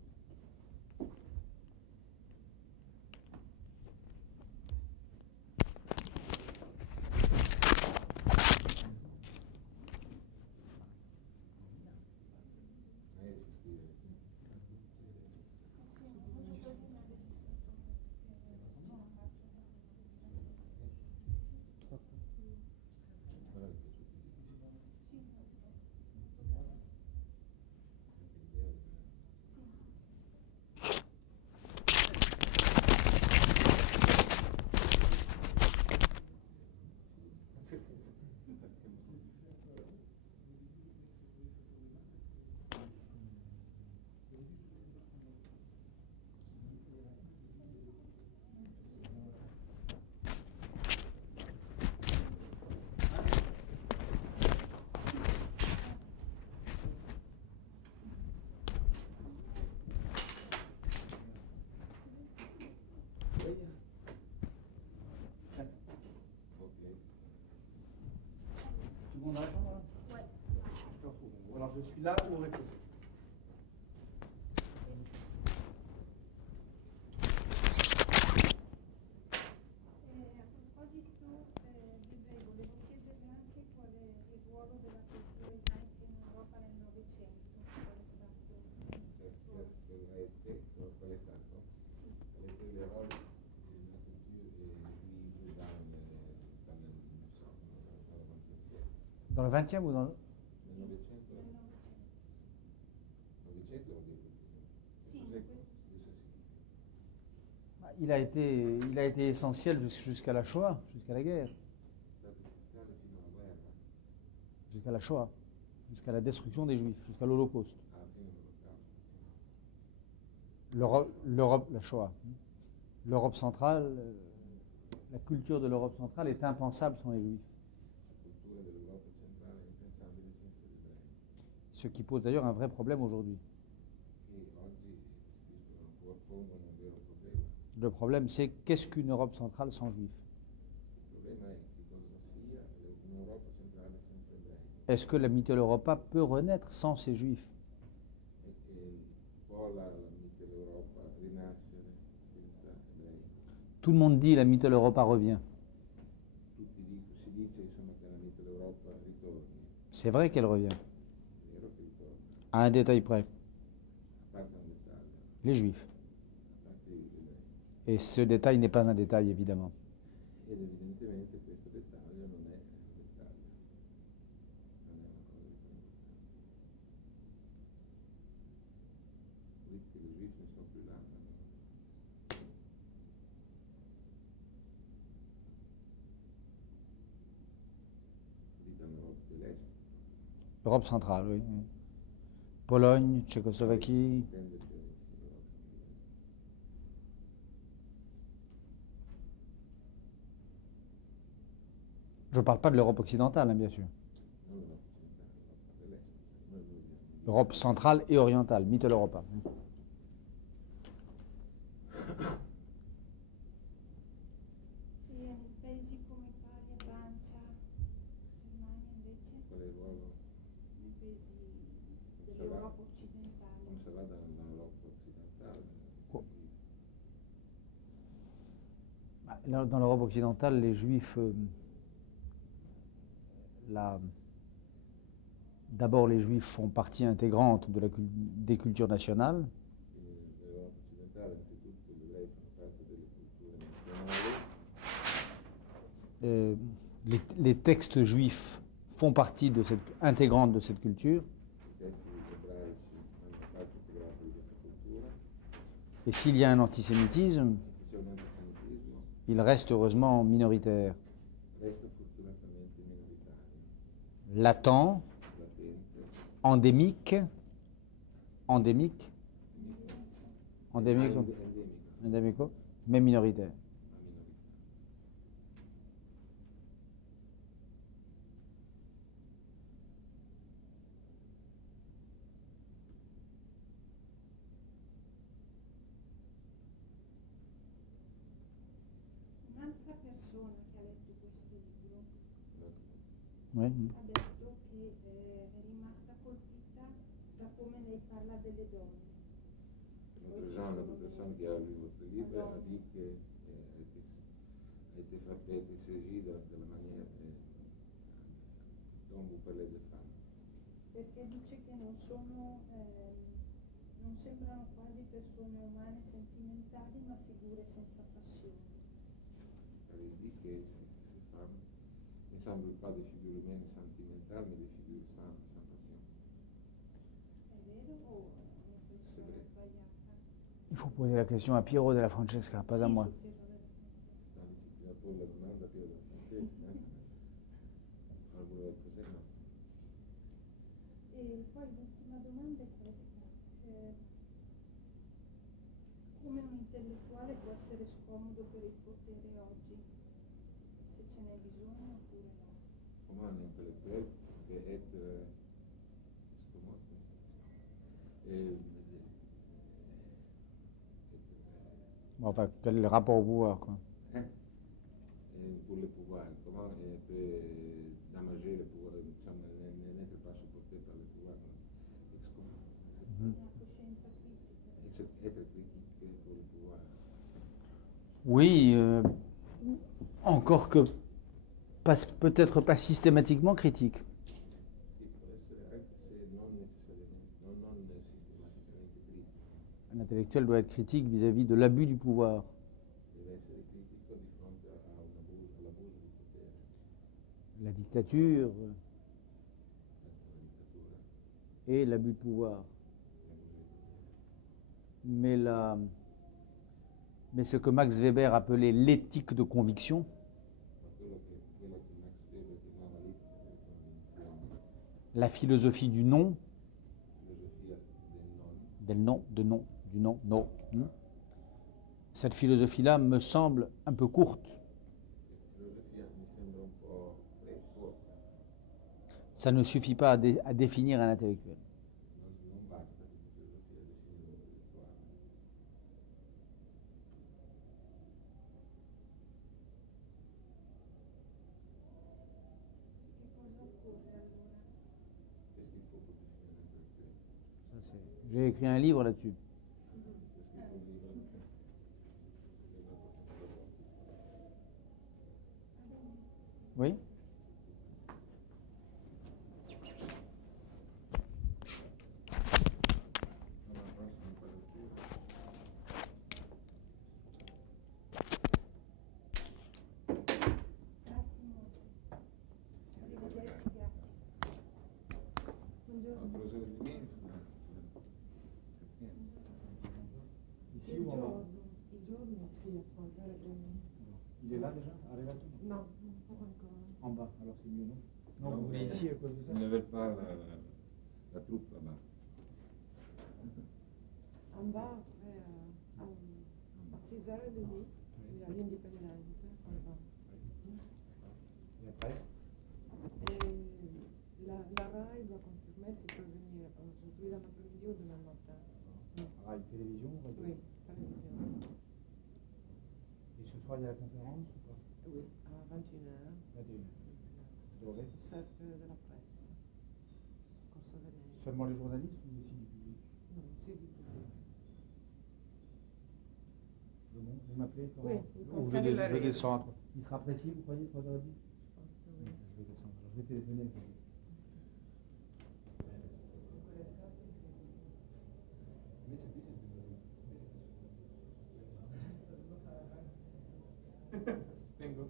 Dans la chambre, là ? Ouais. Je te retrouve. Alors je suis là ou au rez-de-chaussée. A proposito di lei, volevo chiederle anche qual è il ruolo della 20e ou dans le... Nel Novecento? Nel Novecento. Novecento vuol dire Sì, cos'è? questo Adesso sì. Il a été essentiel jusqu'à la Shoah, jusqu'à la guerre, È stato essenziale fino alla guerra, jusqu'à la Shoah, jusqu'à la destruction des Juifs, jusqu'à l'Holocauste. alla fine dell'Olocausto. L'Europe, la Shoah. L'Europe centrale, la culture de l'Europe centrale est impensable sans les Juifs. La cultura dell'Europa centrale è impensabile senza gli ebrei, Ce qui pose d'ailleurs un vrai problème aujourd'hui. che oggi pongono un vero problema. Le problème, c'est qu'est-ce qu'une Europe centrale sans Juifs? Il problema è che cosa sia un'Europa centrale senza ebrei Est-ce que la Mitteleuropa peut renaître sans ces Juifs? e che può la Mitteleuropa rinascere senza ebrei. Tout le monde dit la Mitteleuropa revient. Si dice insomma che la Mitteleuropa ritorni, C'est vrai qu'elle revient, è vero che ritorna, à un détail près, a parte un dettaglio, les Juifs. a parte gli ebrei. Et ce détail n'est pas un détail, évidemment. Ed evidentemente questo dettaglio non è un dettaglio, non è una cosa di cui importante. Vuol dire che le Juif ne sono più là, dite l'Europa dell'Est, Europe centrale, oui. Pologne, Tchécoslovaquie. intende che l'Europa dell'Est. Je ne parle pas de l'Europe occidentale, hein, bien sûr. Non l'Europa centrale, l'Europa dell'Est. Noi viviamo Europe centrale et orientale, Mitteleuropa. E nei paesi come Italia, Francia, Germania invece, qual è il ruolo, nei paesi come dell'Europa occidentale. se va dall'Europa occidentale. Oh. Dans l'Europe occidentale, les Juifs, d'abord les Juifs font partie intégrante des cultures nationales. Nell'Europa occidentale anzitutto gli ebrei fanno parte delle culture nazionali, Les textes juifs font partie intégrante de cette culture. i testi ebraici fanno parte integrante di questa cultura, Et s'il y a un antisémitisme, se c'è un antisemitismo il reste heureusement minoritaire. resta fortunatamente minoritario, Latent, latente, endémique, endemico, endémico, mais minoritaire. ma minoritario. Un'altra persona che ha letto questo libro Oui. ha detto che è rimasta colpita da come lei parla delle donne. Un'altra persona qui a lu votre livre a dit que a été frappée, a été saisie de la manière dont vous parlez des femmes. Perché dice che non sembrano quasi persone umane sentimentali, ma figure senza passione. Elle dit que ces femmes ne semblent pas des figures humaines sentimentales, mais des figures sans passion. È vero o è un'impressione sbagliata? Il faut poser la question à Piero della Francesca, pas à moi. Sì, sì, La disciplina poi la domanda più da francese, allora cos'è no? E poi l'ultima domanda è questa. Come un intellettuale può essere scomodo per il potere oggi? Se ce n'è bisogno oppure no? Comment un intellectuel peut être Enfin, quel est le rapport au pouvoir, quoi. pour le pouvoir, comment peut damager le pouvoir, n'être pas supporté par le pouvoir, Una coscienza critica. être critique pour le pouvoir. Oui, encore que peut-être pas systématiquement critique. Sì, può essere anche se non necessariamente, non sistematicamente critico, Un intellectuel doit être critique vis-à-vis de l'abus du pouvoir. deve essere critico di fronte all'abuso del potere. La dictature, et l'abus de pouvoir. Mais, mais ce que Max Weber appelait l'éthique de conviction, la philosophie du non, du non, non. Cette philosophie-là me semble un peu courte. Ça ne suffit pas à définir un intellectuel. J'ai écrit un livre là-dessus. Oui? Il est là déjà? Arrivé à tout? Non, pas encore. En bas, alors c'est mieux, non? Non, vous venez ici à cause de ça? Ils ne veulent pas la troupe là-bas. En bas, après, à 6h30, il y a l'indépendance. Et après? Et la RAI doit confirmer s'il peut venir aujourd'hui dans l'après-midi ou demain matin. RAI télévision? Radio? Oui, télévision. Et ce soir, il y a la conférence ou pas? Oui, à 21h. 21h. Chef de la presse. Seulement les journalistes ou aussi du public? Non, c'est du public. Vous m'appelez quand Oui, ou je descends. Il sera précis, vous croyez, 3h10? Je pense que oui. Je vais descendre. Je vais téléphoner. Vengo.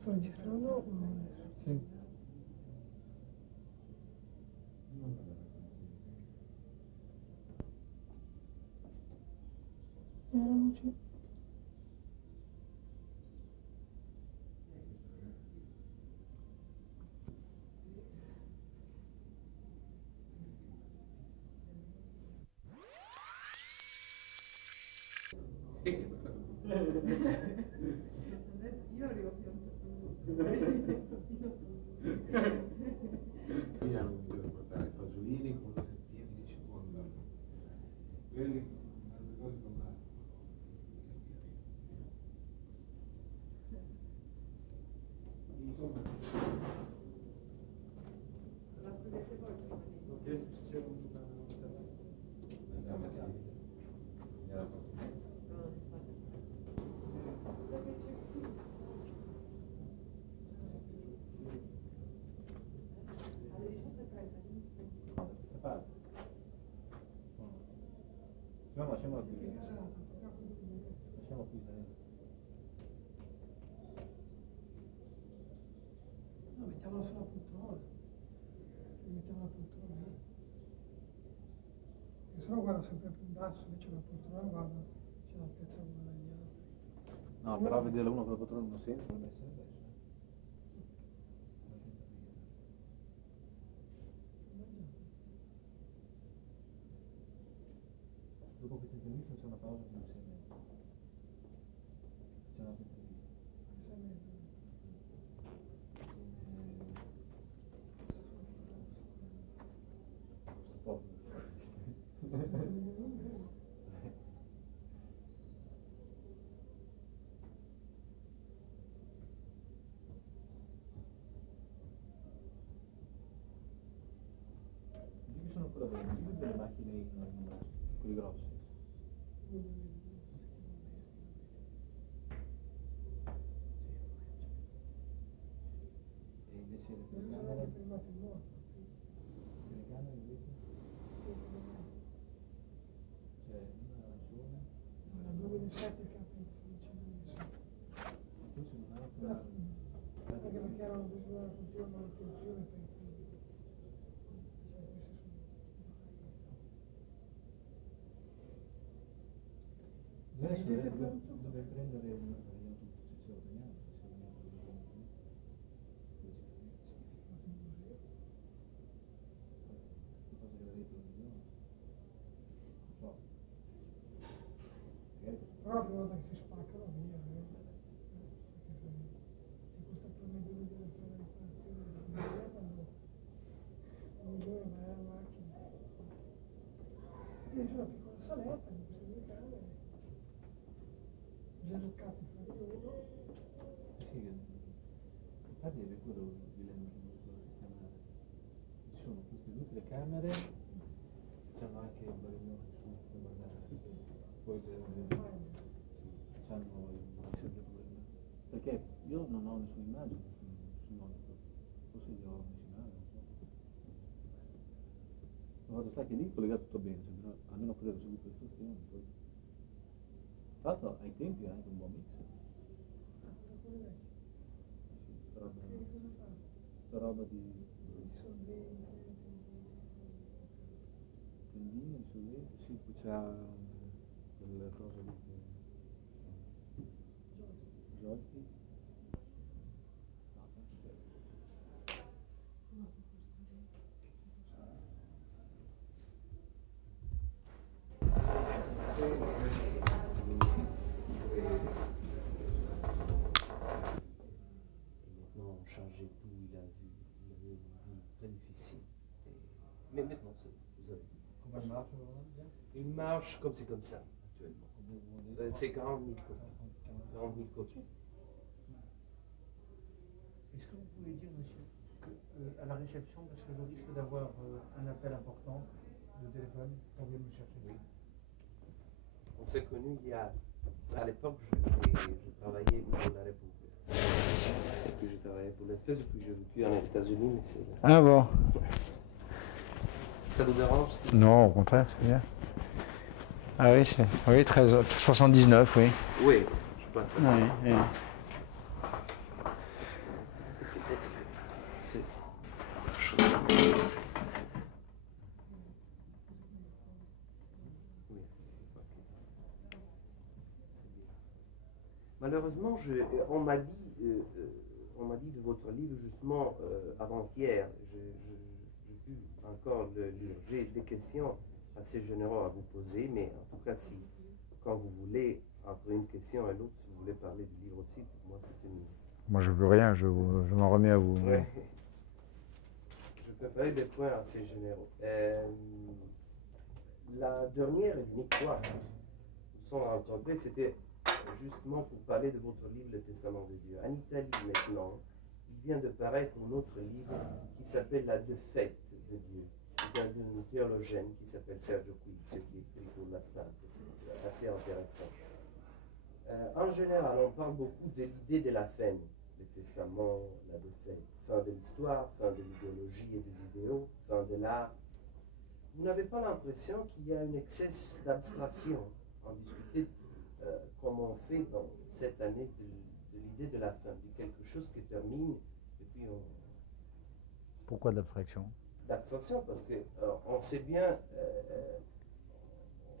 Sto registrando? Sì. E la luce? Io arrivo più a un certo punto. Qui hanno bisogno di portare fagiolini con pieni di cipolla. Quelli hanno cose con mare. La studiate voi? Andiamo a nella prossima. No, lasciamola qui. Lasciamo qui. No, mettiamola sulla poltrona. Mettiamo la poltrona lì. Che sennò guarda sempre più in basso, invece la poltrona guarda, c'è l'altezza uguale agli altri. No, però vedere uno con la poltrona non senso, deve essere adesso. Dopo questa intervista c'è una pausa di 6 mesi. C'è un'altra intervista. 6 mesi. Ci sono ancora delle macchine in quelli grossi. E invece le telecamere, Prima più morto. adesso Vedete deve pronto? prendere una sezione italiana, cosa che la rete non so. Però la prima volta che si spaccano via, perché se costa per mezzo di fare l'installazione della macchina, quando uno vai alla macchina. E c'è una piccola saletta con queste due camere, già giocate fra di loro. Sì, infatti è per quello Guglielmo che non vuole sistemare. Ci sono queste due telecamere, c'hanno anche il barellone su da guardare. Poi c'hanno il problema. Perché io non ho nessuna immagine sul monitor, forse li ho messi male, non so. Ma guarda, sta che lì collegato tutto bene, sembra, almeno quello che ho seguito le istruzioni. Poi. Tra l'altro ai tempi era anche un buon mix. Sta roba di tendine, solletti, sì, poi c'ha quelle cose lì che joystick. Maintenant, changer tout, il avait une vie très difficile. Mais maintenant, vous avez. Come marcia? Il marche comme c'est comme ça, actuellement. C'est 40 000 copies. 40 000 copies. Est-ce que vous pouvez dire, monsieur, que, à la réception, parce que je risque d'avoir un appel important de téléphone, on vient me chercher. Oui. On s'est connus il y a. À l'époque, je travaillais pour la République. Et puis j'ai travaillé pour l'espèce, et puis j'ai vécu aux États-Unis, mais c'est. Ah bon? Ça vous dérange? Non, au contraire, c'est bien. Ah oui, c'est oui, 79, oui. Oui, je pense. Oui, oui. Malheureusement, on m'a dit de votre livre justement avant-hier. J'ai pu encore le lire. J'ai des questions assez générales à vous poser, mais en tout cas, si quand vous voulez, entre une question et l'autre, si vous voulez parler du livre aussi, pour moi c'est une. Moi, je veux rien, je m'en remets à vous. Ouais. Je peux parler des points assez généraux. La dernière et unique fois que nous sommes rencontrés, c'était justement pour parler de votre livre, Le Testament de Dieu. En Italie maintenant, il vient de paraître un autre livre qui s'appelle La défaite de Dieu. C'est d'un théologien qui s'appelle Sergio Quizio, qui écrit pour la Stampa. C'est assez intéressant. En général, on parle beaucoup de l'idée de la fin, le testament, la défaite, fin de l'histoire, fin de l'idéologie et des idéaux, fin de l'art. Vous n'avez pas l'impression qu'il y a un excès d'abstraction en discuter comme on fait dans cette année de l'idée de la fin, de quelque chose qui termine et puis on. Pourquoi de l'abstraction? D'abstraction parce que on sait bien,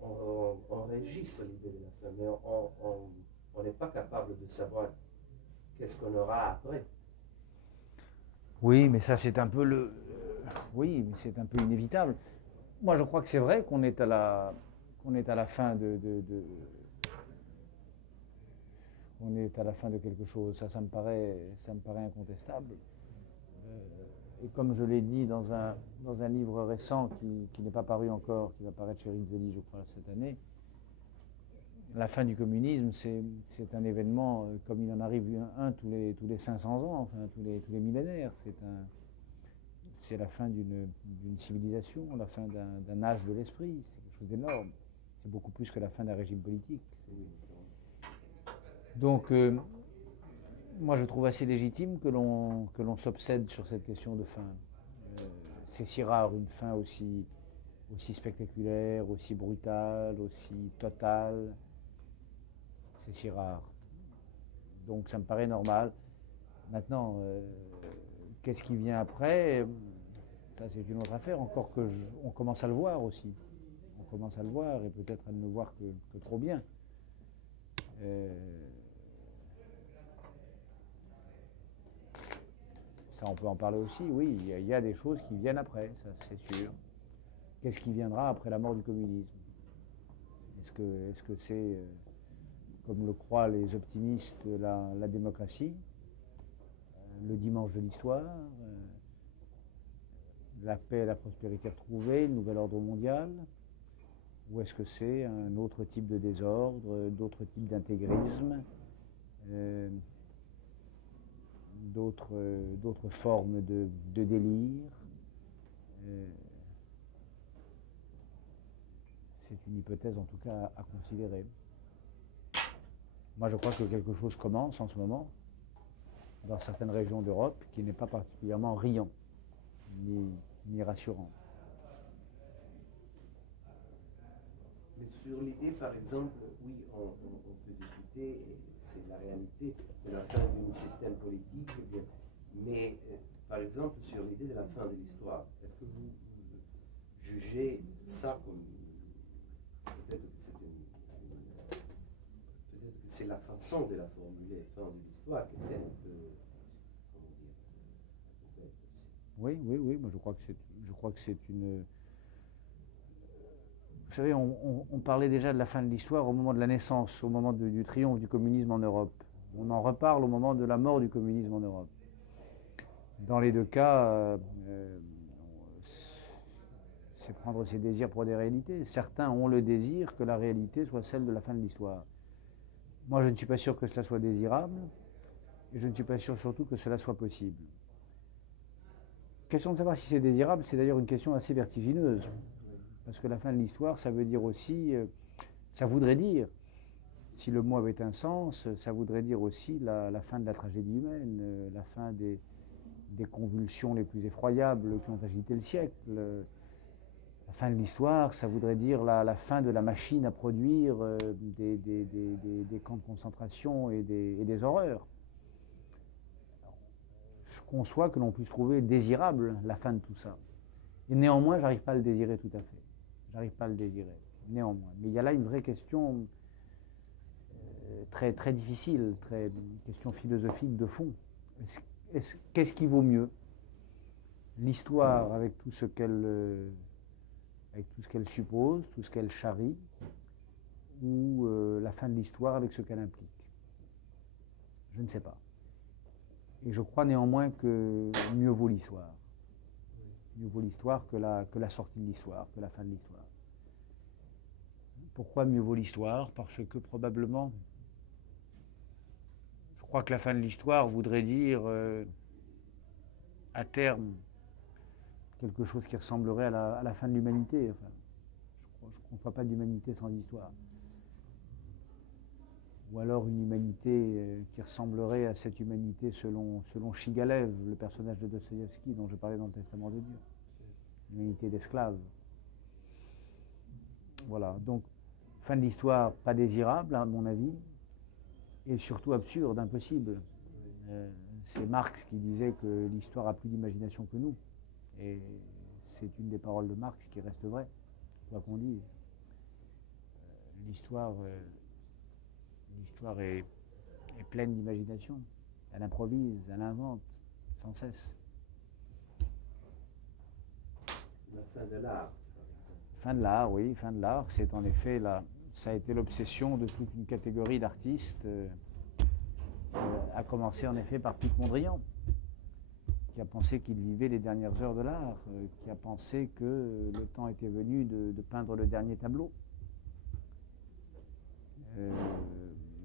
on enregistre l'idée de la fin, mais on n'est pas capable de savoir qu'est-ce qu'on aura après. Oui, mais ça c'est un peu oui, mais c'est un peu inévitable. Moi, je crois que c'est vrai qu'on est à la fin on est à la fin de quelque chose. Ça me paraît incontestable. Et comme je l'ai dit dans un livre récent qui n'est pas paru encore, qui va paraître chez Rizzoli, je crois, cette année, la fin du communisme, c'est un événement, comme il en arrive un tous les 500 ans, enfin tous les millénaires. C'est la fin d'une civilisation, la fin d'un âge de l'esprit. C'est quelque chose d'énorme. C'est beaucoup plus que la fin d'un régime politique. Donc, moi, je trouve assez légitime que l'on s'obsède sur cette question de fin. C'est si rare une fin aussi spectaculaire, aussi brutale, aussi totale. C'est si rare. Donc, ça me paraît normal. Maintenant, qu'est-ce qui vient après? Ça, c'est une autre affaire. Encore que on commence à le voir aussi. On commence à le voir et peut-être à ne le voir que trop bien. Ça, on peut en parler aussi, oui, il y a des choses qui viennent après, ça c'est sûr. Qu'est-ce qui viendra après la mort du communisme? Est-ce que c'est, comme le croient les optimistes, la démocratie, le dimanche de l'histoire, la paix et la prospérité retrouvée, le nouvel ordre mondial? Ou est-ce que c'est un autre type de désordre, d'autres types d'intégrisme, d'autres formes de délire? C'est une hypothèse en tout cas à considérer. Moi je crois que quelque chose commence en ce moment dans certaines régions d'Europe qui n'est pas particulièrement riant ni rassurant. Mais sur l'idée, par exemple, oui, on peut discuter, et c'est la réalité de la fin d'un système politique, mais par exemple, sur l'idée de la fin de l'histoire, est-ce que vous jugez ça comme... Peut-être que c'est la façon de la formuler, fin de l'histoire, que c'est un peu... Comment dire? Oui, moi je crois que c'est une... Vous savez, on parlait déjà de la fin de l'histoire au moment de la naissance, au moment du triomphe du communisme en Europe. On en reparle au moment de la mort du communisme en Europe. Dans les deux cas, c'est prendre ses désirs pour des réalités. Certains ont le désir que la réalité soit celle de la fin de l'histoire. Moi, je ne suis pas sûr que cela soit désirable, et je ne suis pas sûr surtout que cela soit possible. Question de savoir si c'est désirable, c'est d'ailleurs une question assez vertigineuse. Parce que la fin de l'histoire, ça veut dire aussi, ça voudrait dire, si le mot avait un sens, ça voudrait dire aussi la fin de la tragédie humaine, la fin des convulsions les plus effroyables qui ont agité le siècle. La fin de l'histoire, ça voudrait dire la fin de la machine à produire des camps de concentration et des horreurs. Je conçois que l'on puisse trouver désirable la fin de tout ça. Et néanmoins, j'arrive pas à le désirer tout à fait. J'arrive pas à le désirer, néanmoins. Mais il y a là une vraie question très, très difficile, une question philosophique de fond. Qu'est-ce qui vaut mieux? L'histoire avec tout ce qu'elle suppose, tout ce qu'elle charrie, ou la fin de l'histoire avec ce qu'elle implique? Je ne sais pas. Et je crois néanmoins que mieux vaut l'histoire. Mieux vaut l'histoire que la sortie de l'histoire, que la fin de l'histoire. Pourquoi mieux vaut l'histoire? Parce que probablement, je crois que la fin de l'histoire voudrait dire, à terme, quelque chose qui ressemblerait à la fin de l'humanité. Enfin, je ne conçois pas d'humanité sans histoire. Ou alors une humanité qui ressemblerait à cette humanité selon Chigalev, le personnage de Dostoïevski dont je parlais dans le Testament de Dieu. L'humanité d'esclaves. Voilà, donc fin de l'histoire pas désirable à mon avis, et surtout absurde, impossible. C'est Marx qui disait que l'histoire a plus d'imagination que nous, et c'est une des paroles de Marx qui reste vraie, quoi qu'on dise. L'histoire est pleine d'imagination, elle improvise, elle invente sans cesse. La fin de l'art. Fin de l'art, oui, fin de l'art, c'est en effet ça a été l'obsession de toute une catégorie d'artistes, à commencer en effet par Pic Mondrian, qui a pensé qu'il vivait les dernières heures de l'art, qui a pensé que le temps était venu de peindre le dernier tableau.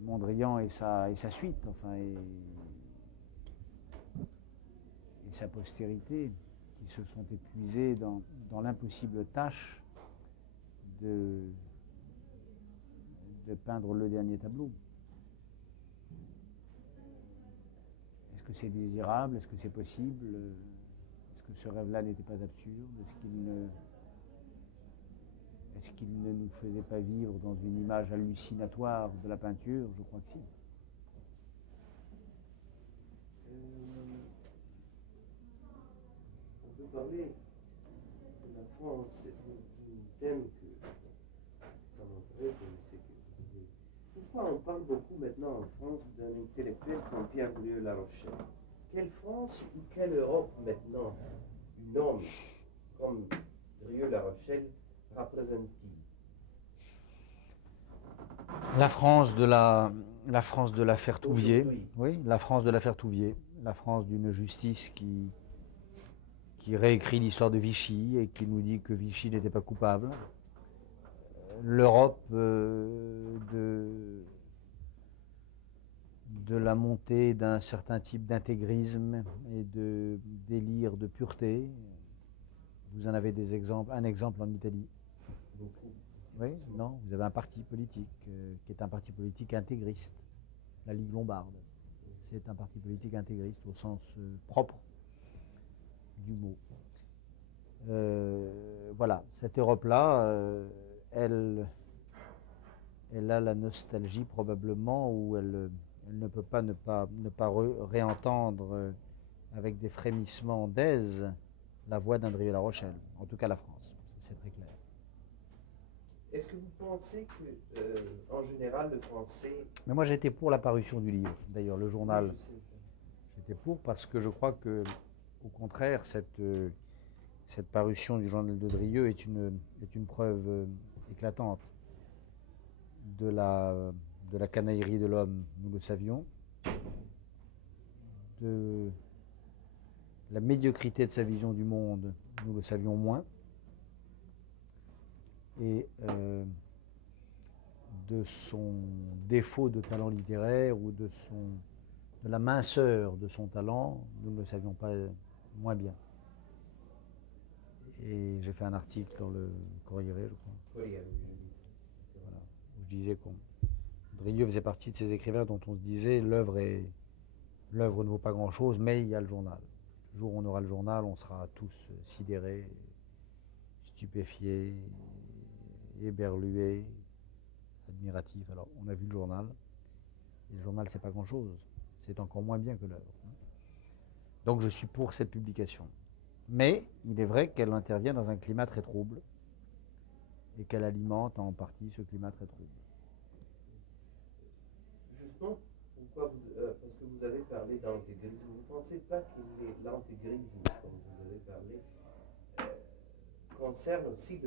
Mondrian et sa suite, enfin, et sa postérité, qui se sont épuisés dans l'impossible tâche de peindre le dernier tableau. Est-ce que c'est désirable? Est-ce que c'est possible? Est-ce que ce rêve-là n'était pas absurde? Est-ce qu'il ne nous faisait pas vivre dans une image hallucinatoire de la peinture? Je crois que si. On peut parler de la France, c'est un thème que ça m'intéresse, je sais que vous avez... Pourquoi pourquoi on parle beaucoup maintenant en France d'un intellectuel comme Pierre Brieux-La Rochelle? Quelle France ou quelle Europe maintenant un homme comme Brieux-La Rochelle représente-t-il? La France de l'affaire Touvier, oui, la France de l'affaire Touvier, la France d'une justice qui réécrit l'histoire de Vichy et qui nous dit que Vichy n'était pas coupable. L'Europe de la montée d'un certain type d'intégrisme et de délire de pureté. Vous en avez des exemples, un exemple en Italie. Beaucoup. Oui, non, vous avez un parti politique qui est un parti politique intégriste, la Ligue lombarde. C'est un parti politique intégriste au sens propre du mot. Voilà, cette Europe-là, elle a la nostalgie probablement où elle ne peut pas ne pas réentendre avec des frémissements d'aise la voix d'André-La Rochelle, en tout cas la France, c'est très clair. Est-ce que vous pensez que, en général, le français... Mais moi j'étais pour la parution du livre, d'ailleurs le journal, Oui, je sais ça. j'étais pour parce que je crois que, au contraire, cette parution du journal de Drieux est une preuve éclatante de la canaillerie de l'homme, nous le savions, de la médiocrité de sa vision du monde, nous le savions moins, et de son défaut de talent littéraire ou de la minceur de son talent, nous ne le savions pas moins bien. Et j'ai fait un article dans le Corriere, je crois. Corriere, Voilà, où je disais qu'on Drieux faisait partie de ces écrivains dont on se disait l'œuvre ne vaut pas grand-chose, mais il y a le journal. Le jour où on aura le journal, on sera tous sidérés, stupéfiés, éberlués, admiratifs. Alors, on a vu le journal, et le journal, c'est pas grand-chose. C'est encore moins bien que l'œuvre. Donc, je suis pour cette publication. Mais il est vrai qu'elle intervient dans un climat très trouble et qu'elle alimente en partie ce climat très trouble. Justement, parce que vous avez parlé d'intégrisme, vous ne pensez pas que l'intégrisme, comme vous avez parlé, concerne aussi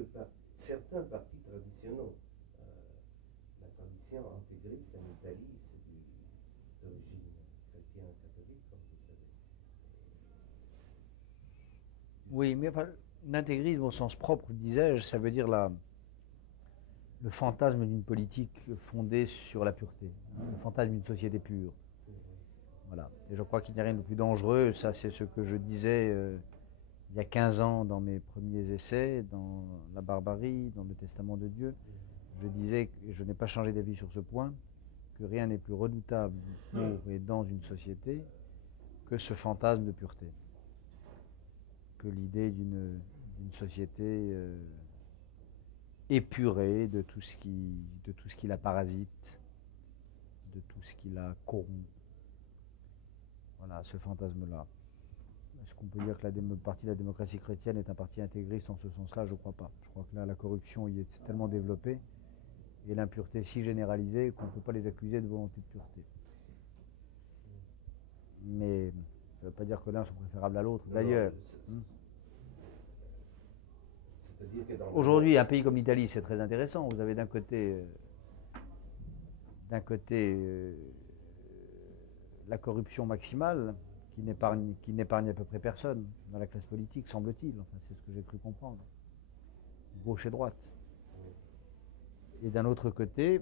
certains partis traditionnels? La tradition intégriste en Italie, c'est d'origine chrétienne catholique, comme vous savez. Oui, mais enfin, l'intégrisme au sens propre, disais-je, ça veut dire le fantasme d'une politique fondée sur la pureté, le fantasme d'une société pure. Voilà. Et je crois qu'il n'y a rien de plus dangereux, ça c'est ce que je disais il y a 15 ans dans mes premiers essais, dans La barbarie, dans le Testament de Dieu. Je disais, et je n'ai pas changé d'avis sur ce point, que rien n'est plus redoutable pour et dans une société que ce fantasme de pureté, que l'idée d'une société épurée de tout ce qui la parasite, de tout ce qui la corrompt. Voilà, ce fantasme-là. Est-ce qu'on peut dire que le parti de la démocratie chrétienne est un parti intégriste en ce sens-là? Je ne crois pas. Je crois que là, la corruption y est tellement développée et l'impureté si généralisée qu'on ne peut pas les accuser de volonté de pureté. Mais ça ne veut pas dire que l'un soit préférable à l'autre. D'ailleurs, aujourd'hui, un pays comme l'Italie, c'est très intéressant. Vous avez d'un côté la corruption maximale qui n'épargne à peu près personne dans la classe politique, semble-t-il. Enfin, c'est ce que j'ai cru comprendre. Gauche et droite. Et d'un autre côté,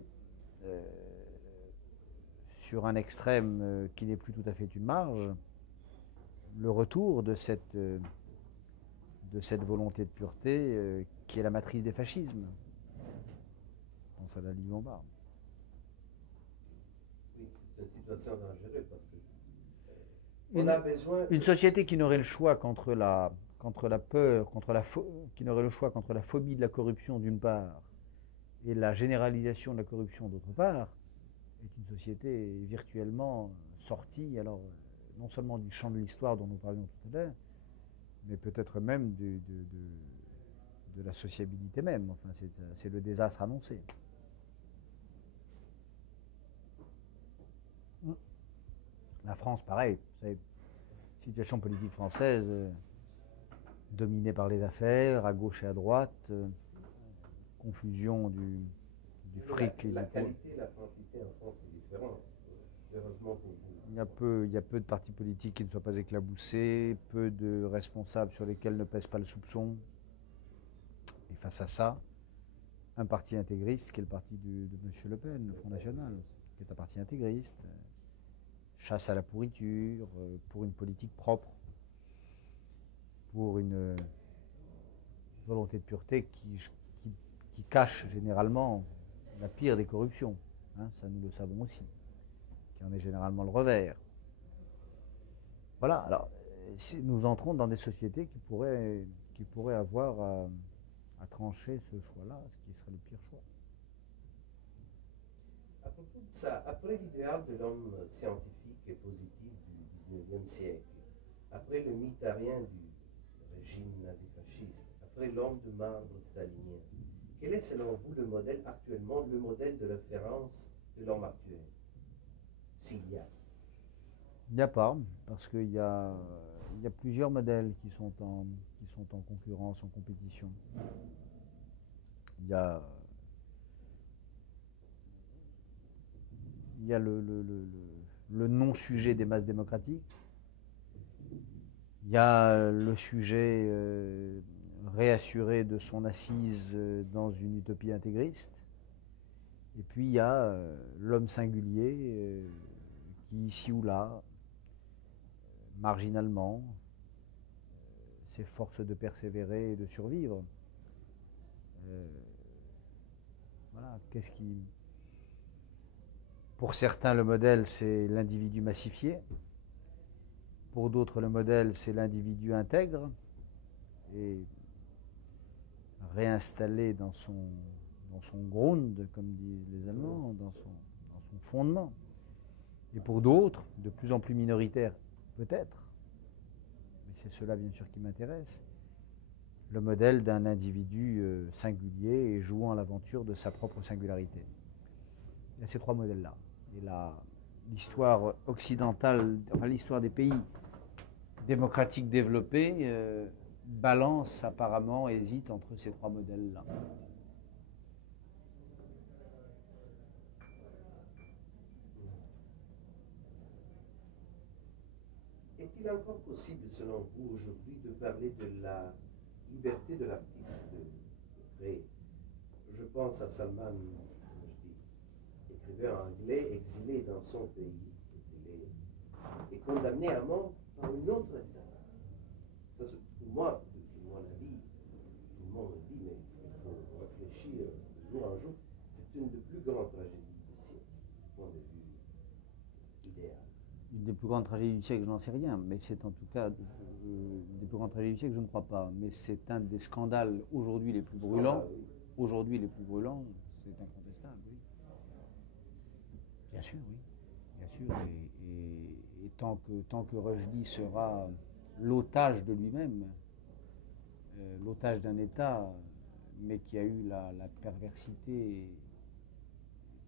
sur un extrême qui n'est plus tout à fait une marge, le retour de cette volonté de pureté qui est la matrice des fascismes. Je pense à la Ligue lombarde. Oui, c'est une situation dangereuse parce que on a besoin... Une société qui n'aurait le choix qu'entre la peur, qui n'aurait le choix qu'entre la phobie de la corruption d'une part et la généralisation de la corruption d'autre part, est une société virtuellement sortie, alors non seulement du champ de l'histoire dont nous parlions tout à l'heure, mais peut-être même de la sociabilité même. Enfin, c'est le désastre annoncé. La France, pareil, vous savez, situation politique française dominée par les affaires, à gauche et à droite, confusion du fric et la du qualité et la quantité en France est différente, heureusement pour vous. il y a peu de partis politiques qui ne soient pas éclaboussés, peu de responsables sur lesquels ne pèse pas le soupçon. Et face à ça, un parti intégriste qui est le parti de M. Le Pen, le Front National, qui est un parti intégriste, chasse à la pourriture, pour une politique propre, pour une volonté de pureté qui cache généralement la pire des corruptions. Hein, ça, nous le savons aussi, qui en est généralement le revers. Voilà, alors, nous entrons dans des sociétés qui pourraient avoir à trancher ce choix-là, ce qui serait le pire choix. À propos de ça, après l'idéal de l'homme scientifique et positif du 19e siècle, après le mythe arien du régime nazifasciste, après l'homme de marbre stalinien, quel est selon vous le modèle actuellement, le modèle de référence de l'homme actuel? S'il y a. Il n'y a pas, parce qu'il y a plusieurs modèles qui sont en concurrence, en compétition. Il y a le non-sujet des masses démocratiques. Il y a le sujet réassuré de son assise dans une utopie intégriste. Et puis il y a l'homme singulier qui, ici ou là, marginalement, s'efforce de persévérer et de survivre. Voilà, qu'est-ce qui... Pour certains, le modèle, c'est l'individu massifié. Pour d'autres, le modèle, c'est l'individu intègre et réinstallé dans son Grund, comme disent les Allemands, dans son fondement. Et pour d'autres, de plus en plus minoritaires, peut-être, mais c'est cela bien sûr qui m'intéresse, le modèle d'un individu singulier et jouant l'aventure de sa propre singularité. Il y a ces trois modèles-là. Et l'histoire occidentale, enfin l'histoire des pays démocratiques développés, balance apparemment, hésite entre ces trois modèles-là. Est-il encore possible, selon vous, aujourd'hui, de parler de la liberté de l'artiste de créer? Je pense à Salman Rushdie, écrivain anglais exilé dans son pays, exilé, et condamné à mort par une autre État. Ça, pour moi, depuis mon avis, tout le monde dit, mais il faut réfléchir de jour en jour, c'est une des plus grandes tragédies du siècle, du point de vue idéal. Une des plus grandes tragédies du siècle, je n'en sais rien, mais c'est en tout cas des plus grandes tragédies du siècle, je ne crois pas. Mais c'est un des scandales aujourd'hui les plus brûlants. Aujourd'hui, les plus brûlants, c'est incontestable, oui. Bien sûr, oui. Bien sûr. Et tant que Rushdie sera l'otage de lui-même, l'otage d'un État, mais qui a eu la perversité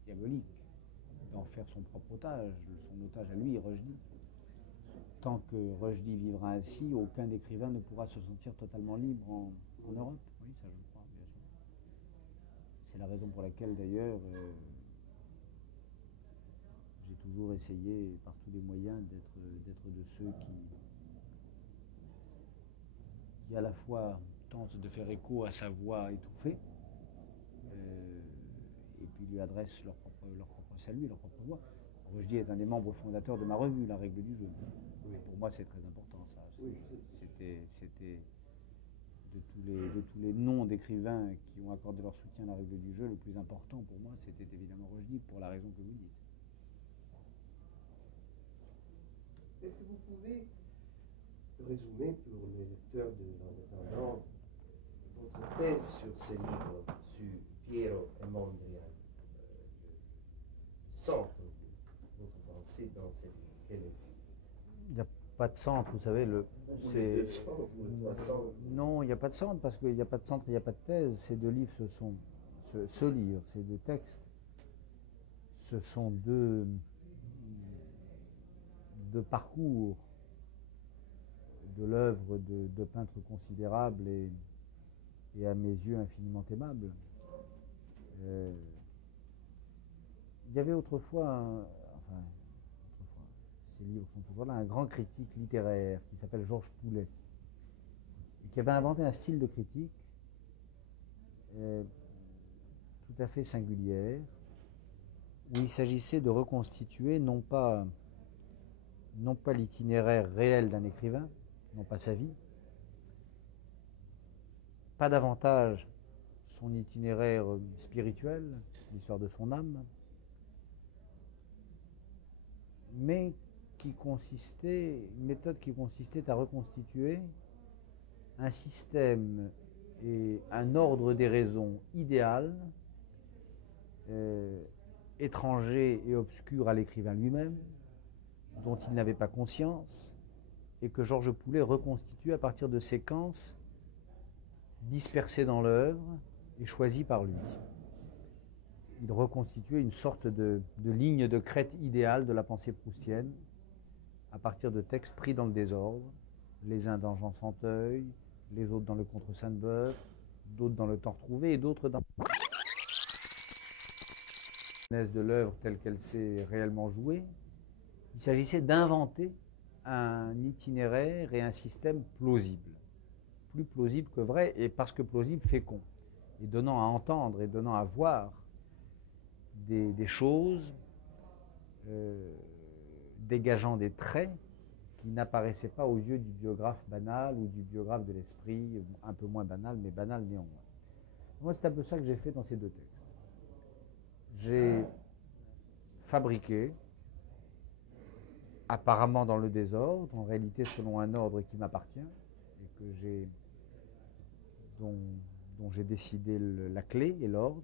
diabolique d'en faire son propre otage, son otage à lui, Rushdie. Tant que Rushdie vivra ainsi, aucun écrivain ne pourra se sentir totalement libre en Europe. Oui, ça je crois, bien sûr. C'est la raison pour laquelle d'ailleurs j'ai toujours essayé par tous les moyens d'être de ceux qui à la fois tentent de faire écho à sa voix étouffée et puis lui adressent leur propre salut, leur propre voix. Rushdie est un des membres fondateurs de ma revue, La Règle du Jeu. Oui. Pour moi, c'est très important, ça. Oui, c'était de tous les noms d'écrivains qui ont accordé leur soutien à La Règle du Jeu, le plus important pour moi, c'était évidemment Rushdie, pour la raison que vous dites. Est-ce que vous pouvez résumer pour les lecteurs de l'Indépendant votre thèse sur ces livres, sur Piero et Mondrian? Centre de votre pensée dans ces livres, quel est-ce? Il n'y a pas de centre, vous savez. Non, il n'y a pas de centre, parce qu'il n'y a pas de centre, il n'y a pas de thèse. Ces deux livres, ce livre, ces deux textes, ce sont deux de parcours de l'œuvre de peintres considérables et à mes yeux infiniment aimables. Il y avait autrefois, ces livres sont toujours là, un grand critique littéraire qui s'appelle Georges Poulet, et qui avait inventé un style de critique tout à fait singulière, où il s'agissait de reconstituer non pas l'itinéraire réel d'un écrivain, non pas sa vie, pas davantage son itinéraire spirituel, l'histoire de son âme, mais une méthode qui consistait à reconstituer un système et un ordre des raisons idéal, étranger et obscur à l'écrivain lui-même, dont il n'avait pas conscience, et que Georges Poulet reconstitue à partir de séquences dispersées dans l'œuvre et choisies par lui. Il reconstituait une sorte de ligne de crête idéale de la pensée proustienne à partir de textes pris dans le désordre, les uns dans Jean Santeuil, les autres dans le Contre Sainte-Beuve, d'autres dans le Temps retrouvé et d'autres dans de l'œuvre telle qu'elle s'est réellement jouée. Il s'agissait d'inventer un itinéraire et un système plausible, plus plausible que vrai, et parce que plausible, fécond, et donnant à entendre et donnant à voir des choses, dégageant des traits qui n'apparaissaient pas aux yeux du biographe banal ou du biographe de l'esprit, un peu moins banal, mais banal néanmoins. Moi, c'est un peu ça que j'ai fait dans ces deux textes. J'ai fabriqué, apparemment dans le désordre, en réalité selon un ordre qui m'appartient et dont j'ai décidé la clé et l'ordre,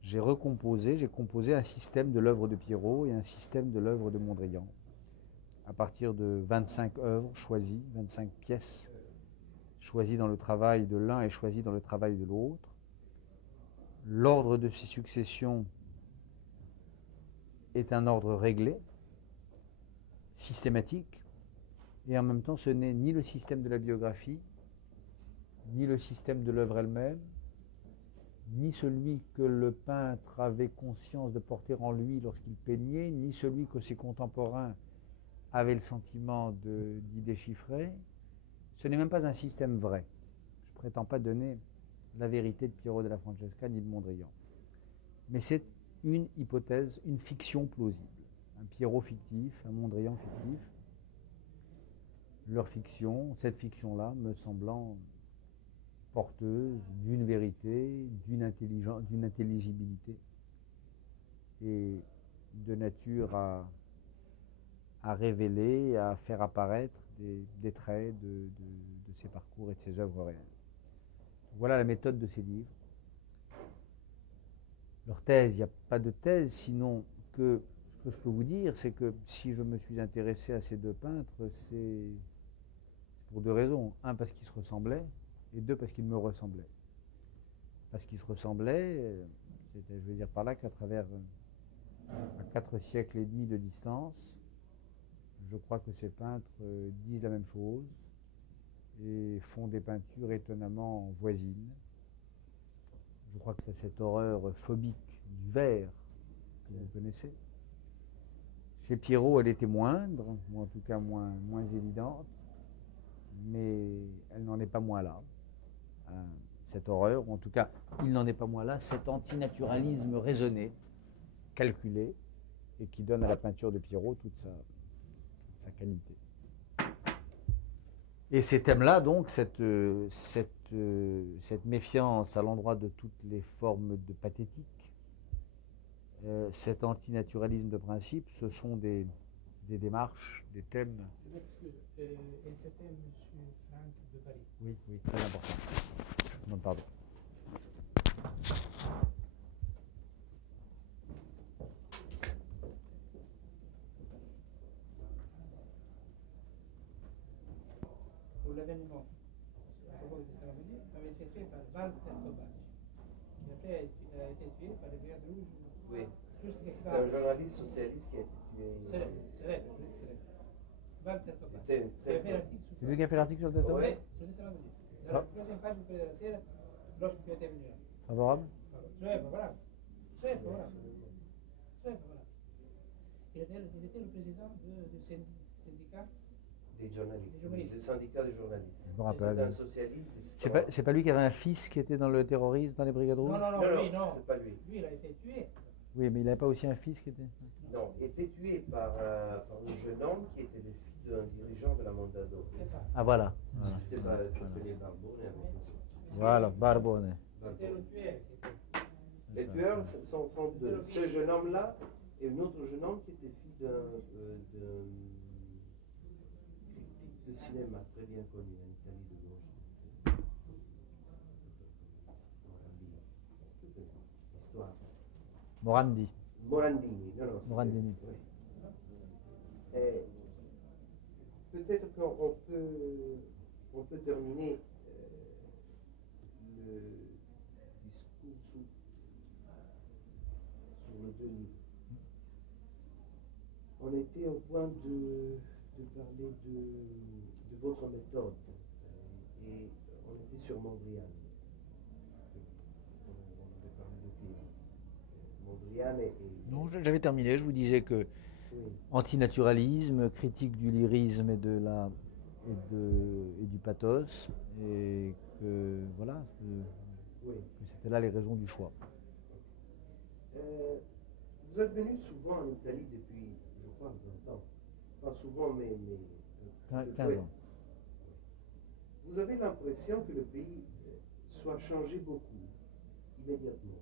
j'ai composé un système de l'œuvre de Pierrot et un système de l'œuvre de Mondrian, à partir de 25 œuvres choisies, 25 pièces choisies dans le travail de l'un et choisies dans le travail de l'autre. L'ordre de ces successions est un ordre réglé, systématique, et en même temps ce n'est ni le système de la biographie, ni le système de l'œuvre elle-même, ni celui que le peintre avait conscience de porter en lui lorsqu'il peignait, ni celui que ses contemporains avaient le sentiment d'y déchiffrer. Ce n'est même pas un système vrai. Je ne prétends pas donner la vérité de Piero della Francesca ni de Mondrian. Mais c'est une hypothèse, une fiction plausible. Un Piero fictif, un Mondrian fictif. Leur fiction, cette fiction-là, me semblant porteuse d'une vérité, d'une intelligibilité et de nature à révéler, à faire apparaître des traits de ses parcours et de ses œuvres réelles. Voilà la méthode de ces livres. Leur thèse, il n'y a pas de thèse, sinon que ce que je peux vous dire, c'est que si je me suis intéressé à ces deux peintres, c'est pour deux raisons. Un, parce qu'ils se ressemblaient, et deux, parce qu'ils me ressemblaient. Parce qu'ils se ressemblaient, je veux dire par là qu'à travers 4 siècles et demi de distance, je crois que ces peintres disent la même chose et font des peintures étonnamment voisines. Je crois que c'est cette horreur phobique du vert que vous connaissez. Chez Pierrot, elle était moindre, ou en tout cas moins évidente, mais elle n'en est pas moins là. Cette horreur, ou en tout cas, il n'en est pas moins là, cet antinaturalisme raisonné, calculé, et qui donne à la peinture de Pierrot toute sa qualité. Et ces thèmes-là, donc, cette méfiance à l'endroit de toutes les formes de pathétique, cet antinaturalisme de principe, ce sont des démarches, des thèmes. Je m'excuse. Et c'était M. Franck de Paris. Oui, très important. Je demande pardon. Pour l'événement, à propos de Testamenti, avait été fait par Walter Kovacs, qui a été tué par les Brigades Rouges. Oui. Juste C'est un journaliste socialiste qui a été tué. Célèbre, oui, célèbre. Walter Tobacco. C'était une très bonne. C'est lui qui a fait l'article sur le testament? Oui, sul testamento di Dio. La deuxième page du Corriere della Sera, lorsque tu étais venu là. Favorable? Très favorable. Très favorable. Très favorable. Il était le président du syndicat. Des journalistes. Des journalistes. Du syndicat des journalistes. Je me rappelle. C'était un socialiste. C'est pas lui qui avait un fils qui était dans le terrorisme, dans les brigades rouges? Non, lui, non. c'est pas lui. Lui, il a été tué. Oui, mais il n'avait pas aussi un fils qui était... Non, il était tué par un jeune homme qui était le fils d'un dirigeant de la Mondadori. C'est ça. Ah voilà. C'était s'appelait Barbone avec son fils. Voilà, Barbone. C'était le tueur. Les tueurs sont deux. Ce jeune homme-là et un autre jeune homme qui était fils d'un critique de cinéma très bien connu en Italie de gauche. L'histoire. Morandi. Morandini. Non, Morandini. Oui. Peut-être qu'on peut terminer le discours sur les deux livres. On était au point de parler de votre méthode et on était sur Mondrian. On avait parlé de Mondrian et Non, j'avais terminé. Je vous disais que oui. antinaturalisme, critique du lyrisme et du pathos, et que voilà, Oui. que c'était là les raisons du choix. Vous êtes venu souvent en Italie depuis, je crois, 20 ans. Pas souvent, mais 15 ans. Vous avez l'impression que le pays soit changé beaucoup, immédiatement.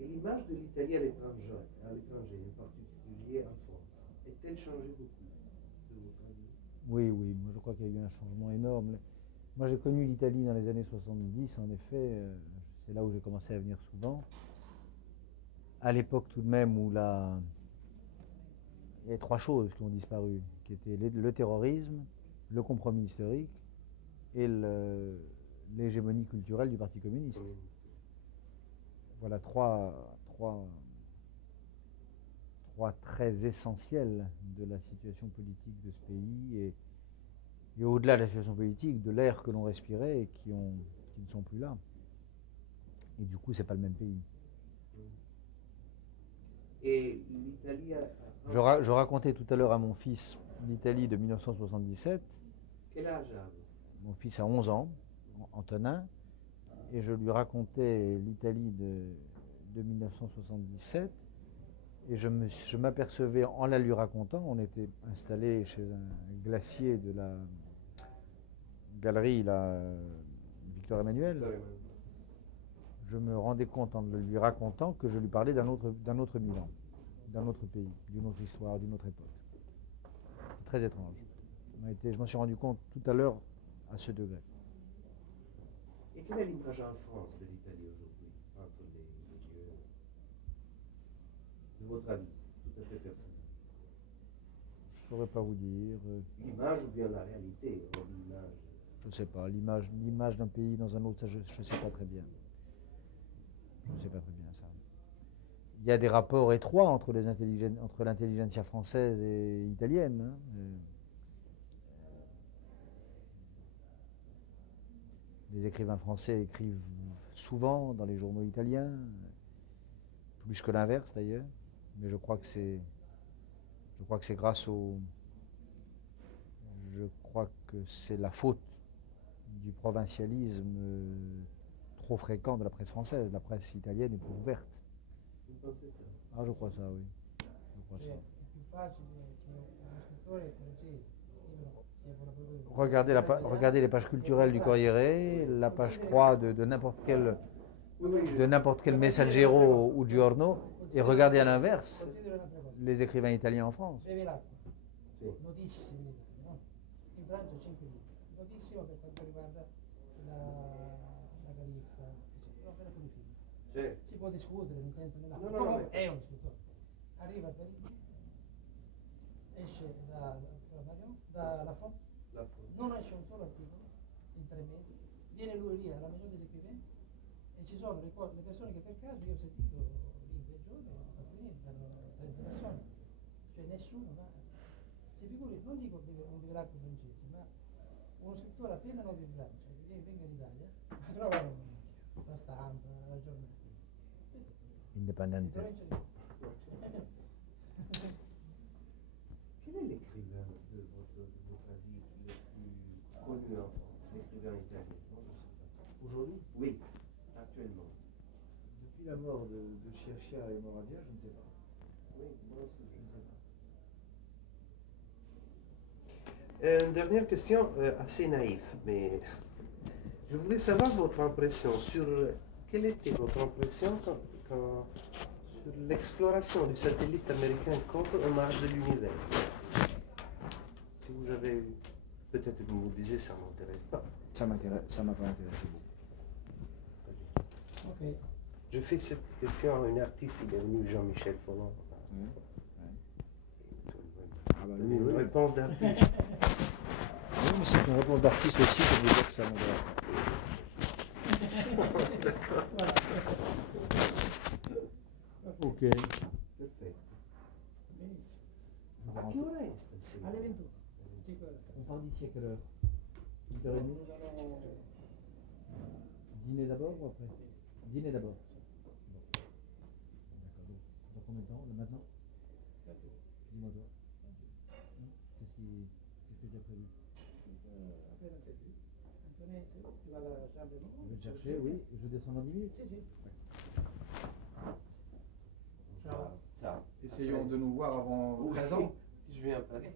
Et l'image de l'Italie à l'étranger, en particulier en France, est-elle changée beaucoup, de votre avis? Oui, moi je crois qu'il y a eu un changement énorme. Moi j'ai connu l'Italie dans les années 70, en effet, c'est là où j'ai commencé à venir souvent. À l'époque tout de même où il y avait trois choses qui ont disparu, qui étaient le terrorisme, le compromis historique et l'hégémonie culturelle du Parti communiste. Voilà trois traits essentiels de la situation politique de ce pays et au-delà de la situation politique, de l'air que l'on respirait et qui ne sont plus là. Et du coup, c'est pas le même pays. Et l'Italie Je racontais tout à l'heure à mon fils l'Italie de 1977. Quel âge a-t-il? Mon fils a 11 ans, Antonin, et je lui racontais l'Italie de 1977. Et je m'apercevais, en la lui racontant, on était installé chez un glacier de la galerie Victor Emmanuel. Je me rendais compte en le lui racontant que je lui parlais d'un autre Milan, d'un autre pays, d'une autre histoire, d'une autre époque. C'est très étrange. Je m'en suis rendu compte tout à l'heure à ce degré. Et quelle est l'image en France de l'Italie aujourd'hui, entre les deux, de votre avis, tout à fait personnel? Je ne saurais pas vous dire. L'image ou bien la réalité, l'image? Je ne sais pas. L'image d'un pays dans un autre, ça, je ne sais pas très bien. Je ne sais pas très bien ça. Il y a des rapports étroits entre l'intelligentsia française et italienne. Hein. Les écrivains français écrivent souvent dans les journaux italiens, plus que l'inverse d'ailleurs. Mais je crois que c'est la faute du provincialisme trop fréquent de la presse française. La presse italienne est trop ouverte. Vous pensez ça? Ah, je crois ça, oui. Je crois ça. Regardez les pages culturelles du Corriere, la page 3 de n'importe quel Messaggero ou Giorno, et regardez à l'inverse les écrivains italiens en France. Notissimi, no? In Francia 5 libri, notissimo per quanto riguarda la Califfa, l'opera con i film. Sì. Si può discutere, nel senso nell'altro, No, è un scrittore. Arriva a Parigi, esce dalla FO, non esce un solo articolo in 3 mesi, viene lui lì alla Maison des Écrivains e ci sono le persone che per caso io ho sentito lì quel giorno, ho fatto venire, erano 30 persone, cioè nessuno va. Si figuri, non dico un bigracco francese, ma uno scrittore appena non in Francia, che venga in Italia, trova la stampa, la giornata. Indipendente. Quel est l'écrivain de votre avis le plus connu en France, l'écrivain italien? Non, je sais pas. Aujourd'hui, Oui, actuellement. depuis la mort de Sciascia et Moravia, je ne sais pas. Oui, moi aussi, Je ne sais pas. Une dernière question assez naïve, mais je voulais savoir votre impression sur quelle était votre impression sur l'exploration du satellite américain contre au marge de l'univers. Si vous avez peut-être vous me disiez ça m'intéresse pas. Ça m'a pas intéressé beaucoup. Ok. Je fais cette question à une artiste, il est venu Jean-Michel Folland. Ah bah Une oui. réponse d'artiste. Oui, mais c'est une réponse d'artiste aussi, ça veut dire que ça m'intéresse. Ok. Perfetto. A che ora è stasera? Alle 21. On part d'ici à quelle heure? 8h30? Nous allons Dîner d'abord ou après? Dîner d'abord. Bon. D'accord. Donc, dans combien de temps? Là, maintenant? Dis-moi toi. Non? Qu'est-ce que tu as prévu? après l'interview. Antonese, tu vas à la chambre de Je vais te chercher, oui. Je descends dans 10 minutes. Si, si. Ciao. Ciao. Essayons de nous voir avant 13 ans. Si je viens à Paris.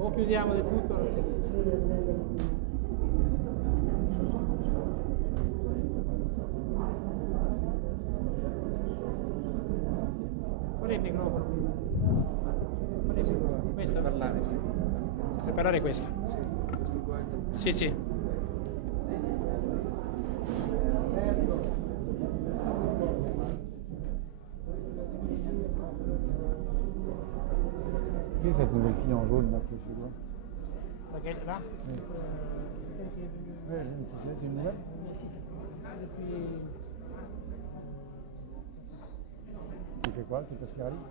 O chiudiamo del tutto la seduta. Qual è il microfono? Qual è il microfono? Questo? Parlare, sì. Per parlare questo? Sì, questo qua. Sì, sì. Qui, cette nouvelle fille en jaune, là, qui est chez toi. Laquelle, là? Oui. Qui c'est une nouvelle? Tu fais quoi? Tu fais spiraliste?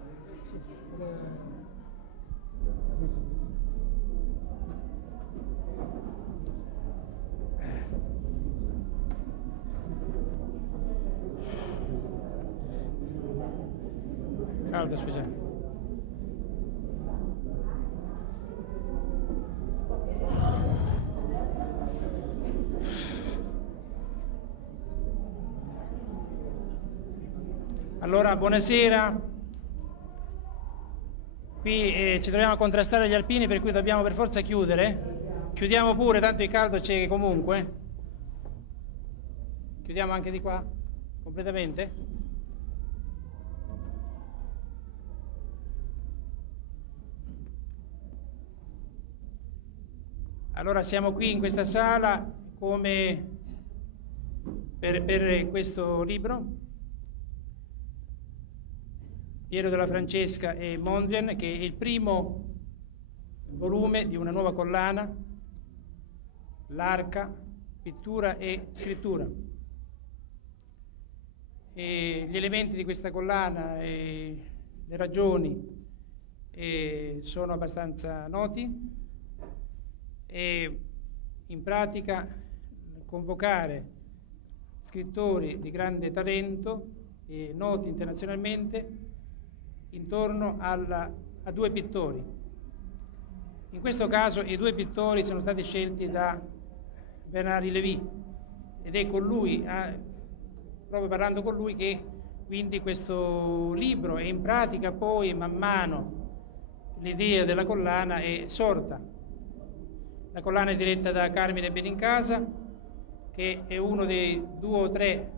Oui, Caldo, scusa. Allora, buonasera. Qui ci troviamo a contrastare gli alpini, per cui dobbiamo per forza chiudere. Chiudiamo pure, tanto il caldo c'è comunque. Chiudiamo anche di qua, completamente. Allora, siamo qui in questa sala come per questo libro. Piero della Francesca e Mondrian, che è il primo volume di una nuova collana, L'Arca, pittura e scrittura. E gli elementi di questa collana e le ragioni sono abbastanza noti, e in pratica convocare scrittori di grande talento e noti internazionalmente intorno a due pittori. In questo caso i due pittori sono stati scelti da Bernard Lévy, ed è con lui, proprio parlando con lui, che quindi questo libro, e in pratica poi man mano l'idea della collana è sorta. La collana è diretta da Carmine Benincasa, che è uno dei 2 o 3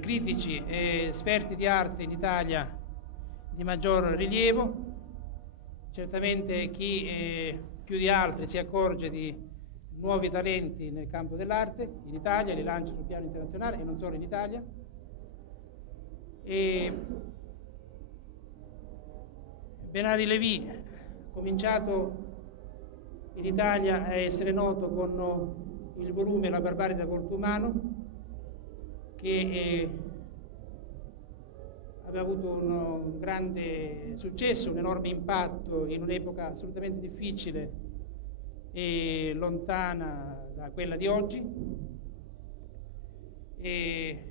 critici e esperti di arte in Italia di maggior rilievo. Certamente chi più di altri si accorge di nuovi talenti nel campo dell'arte in Italia, li lancia sul piano internazionale e non solo in Italia. E Bernard Lévy, cominciato in Italia a essere noto con il volume La barbarie del volto umano, che aveva avuto un grande successo, un enorme impatto in un'epoca assolutamente difficile e lontana da quella di oggi. E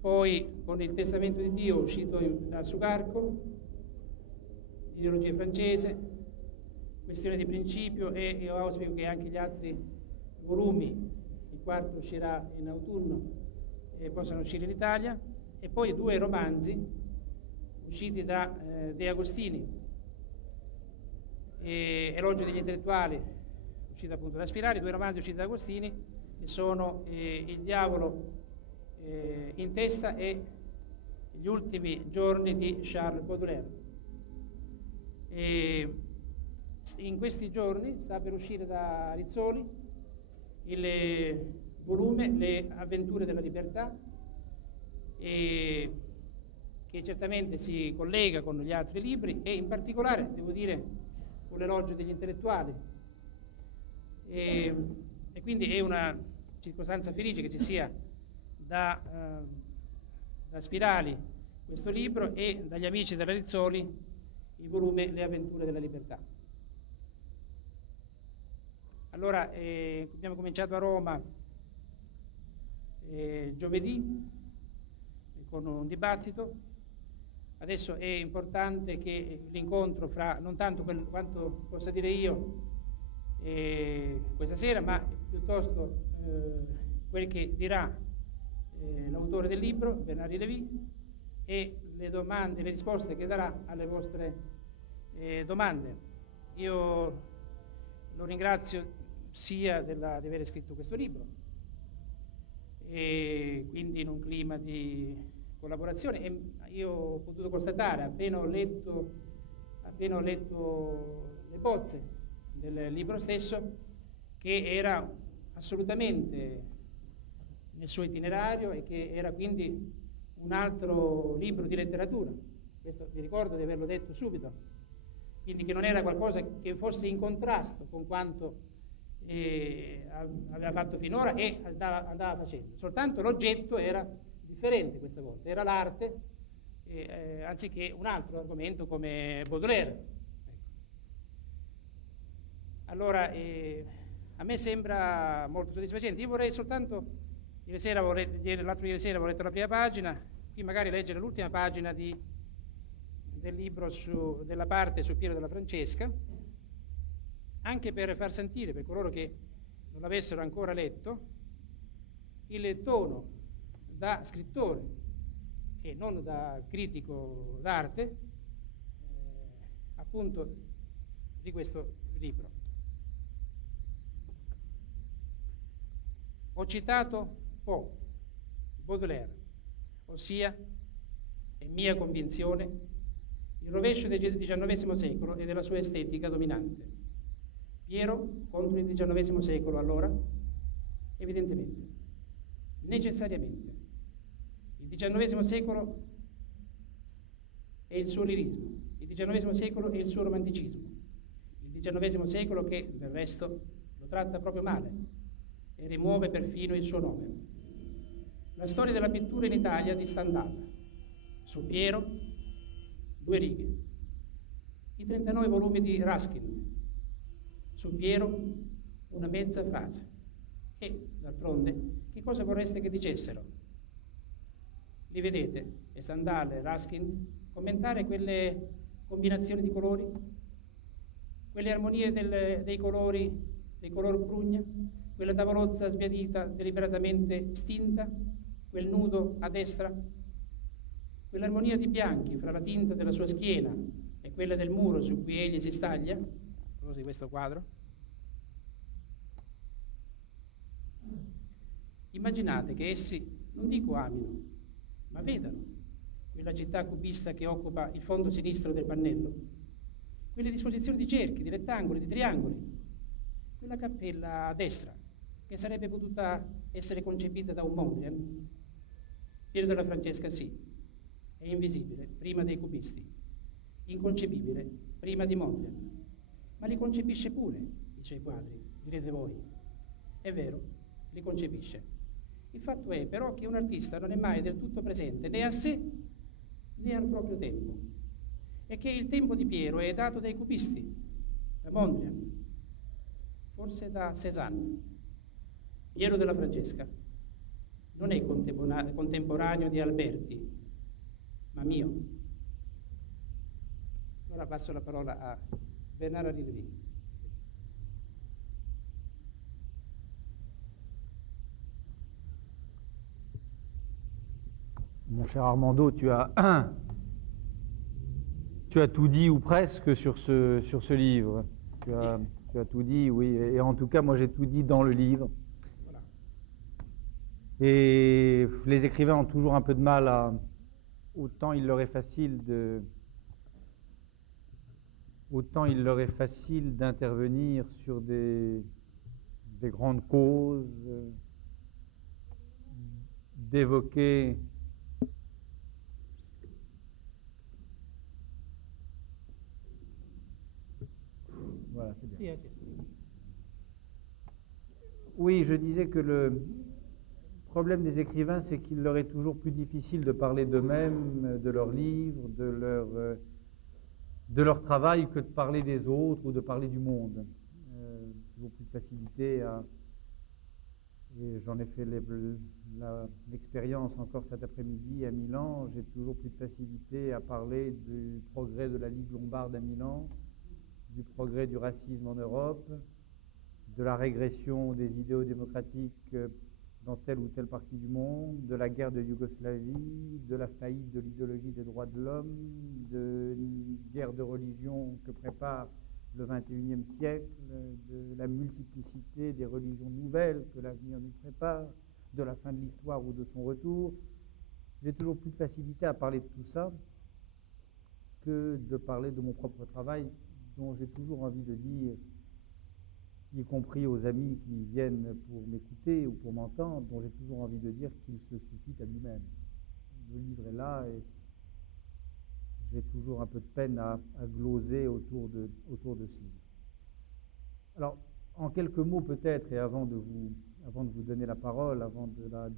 poi con Il testamento di Dio, uscito dal Sugarco, Ideologia francese, Questione di principio, e io auspico che anche gli altri volumi, il quarto uscirà in autunno, e possano uscire in Italia, e poi 2 romanzi usciti da De Agostini, Elogio degli intellettuali, uscito appunto da Spirali, 2 romanzi usciti da Agostini, che sono Il diavolo in testa e Gli ultimi giorni di Charles Baudelaire. In questi giorni sta per uscire da Rizzoli il volume Le avventure della libertà, che certamente si collega con gli altri libri, e in particolare, devo dire, con l'Elogio degli intellettuali, e quindi è una circostanza felice che ci sia da Spirali questo libro, e dagli amici della Rizzoli il volume Le avventure della libertà. Allora, abbiamo cominciato a Roma giovedì con un dibattito. Adesso è importante che l'incontro fra, non tanto quanto possa dire io questa sera, ma piuttosto quel che dirà l'autore del libro, Bernard Lévy, e le domande, le risposte che darà alle vostre domande. Io lo ringrazio sia di aver scritto questo libro, e quindi in un clima di collaborazione, e io ho potuto constatare, appena ho letto le bozze del libro stesso, che era assolutamente nel suo itinerario e che era quindi un altro libro di letteratura. Questo mi ricordo di averlo detto subito, quindi che non era qualcosa che fosse in contrasto con quanto aveva fatto finora e andava facendo. Soltanto l'oggetto era differente questa volta, era l'arte, anziché un altro argomento come Baudelaire. Ecco. Allora, a me sembra molto soddisfacente. Io vorrei soltanto, l'altro ieri sera avevo letto la prima pagina, qui magari leggere l'ultima pagina del libro della parte su Piero della Francesca, anche per far sentire, per coloro che non l'avessero ancora letto, il tono da scrittore e non da critico d'arte, appunto, di questo libro. Ho citato Poe, Baudelaire, ossia, è mia convinzione, il rovescio del XIX secolo e della sua estetica dominante. Piero contro il XIX secolo allora? Evidentemente, necessariamente. Il XIX secolo è il suo lirismo, il XIX secolo è il suo romanticismo, il XIX secolo che del resto lo tratta proprio male e rimuove perfino il suo nome. La storia della pittura in Italia di Stendhal. Su Piero, 2 righe. I 39 volumi di Ruskin. Su Piero, una mezza frase. E, d'altronde, che cosa vorreste che dicessero? Li vedete, e Stendhal e Ruskin, commentare quelle combinazioni di colori? Quelle armonie dei colori, dei color prugna? Quella tavolozza sbiadita, deliberatamente stinta? Quel nudo a destra? Quell'armonia di bianchi fra la tinta della sua schiena e quella del muro su cui egli si staglia? Di questo quadro. Immaginate che essi, non dico amino, ma vedano quella città cubista che occupa il fondo sinistro del pannello, quelle disposizioni di cerchi, di rettangoli, di triangoli, quella cappella a destra, che sarebbe potuta essere concepita da un Mondrian. Piero della Francesca sì, è invisibile prima dei cubisti, inconcepibile prima di Mondrian. Ma li concepisce pure i suoi quadri, direte voi. È vero, li concepisce. Il fatto è però che un artista non è mai del tutto presente né a sé né al proprio tempo, e che il tempo di Piero è dato dai cubisti, da Mondrian, forse da Cézanne. Piero della Francesca non è contemporaneo di Alberti, ma mio. Ora passo la parola a Bernard-Henri Lévy. Mon cher Armando, tu as tout dit ou presque sur ce livre. Tu as tout dit, oui. Et en tout cas, moi, j'ai tout dit dans le livre. Voilà. Et les écrivains ont toujours un peu de mal à... Autant il leur est facile d'intervenir sur des grandes causes, d'évoquer voilà, c'est bien. Oui, je disais que le problème des écrivains, c'est qu'il leur est toujours plus difficile de parler d'eux-mêmes, de leurs livres, de leur travail, que de parler des autres ou de parler du monde. Toujours plus de facilité à... Et j'en ai fait l'expérience encore cet après-midi à Milan. J'ai toujours plus de facilité à parler du progrès de la Ligue lombarde à Milan, du progrès du racisme en Europe, de la régression des idéaux démocratiques dans telle ou telle partie du monde, de la guerre de Yougoslavie, de la faillite de l'idéologie des droits de l'homme, de la guerre de religion que prépare le XXIe siècle, de la multiplicité des religions nouvelles que l'avenir nous prépare, de la fin de l'histoire ou de son retour. J'ai toujours plus de facilité à parler de tout ça que de parler de mon propre travail, dont j'ai toujours envie de dire, y compris aux amis qui viennent pour m'écouter ou pour m'entendre, dont j'ai toujours envie de dire qu'il se suffit à lui-même. Le livre est là et j'ai toujours un peu de peine à gloser autour de ce livre. Alors, en quelques mots peut-être, et avant de vous donner la parole, avant de la...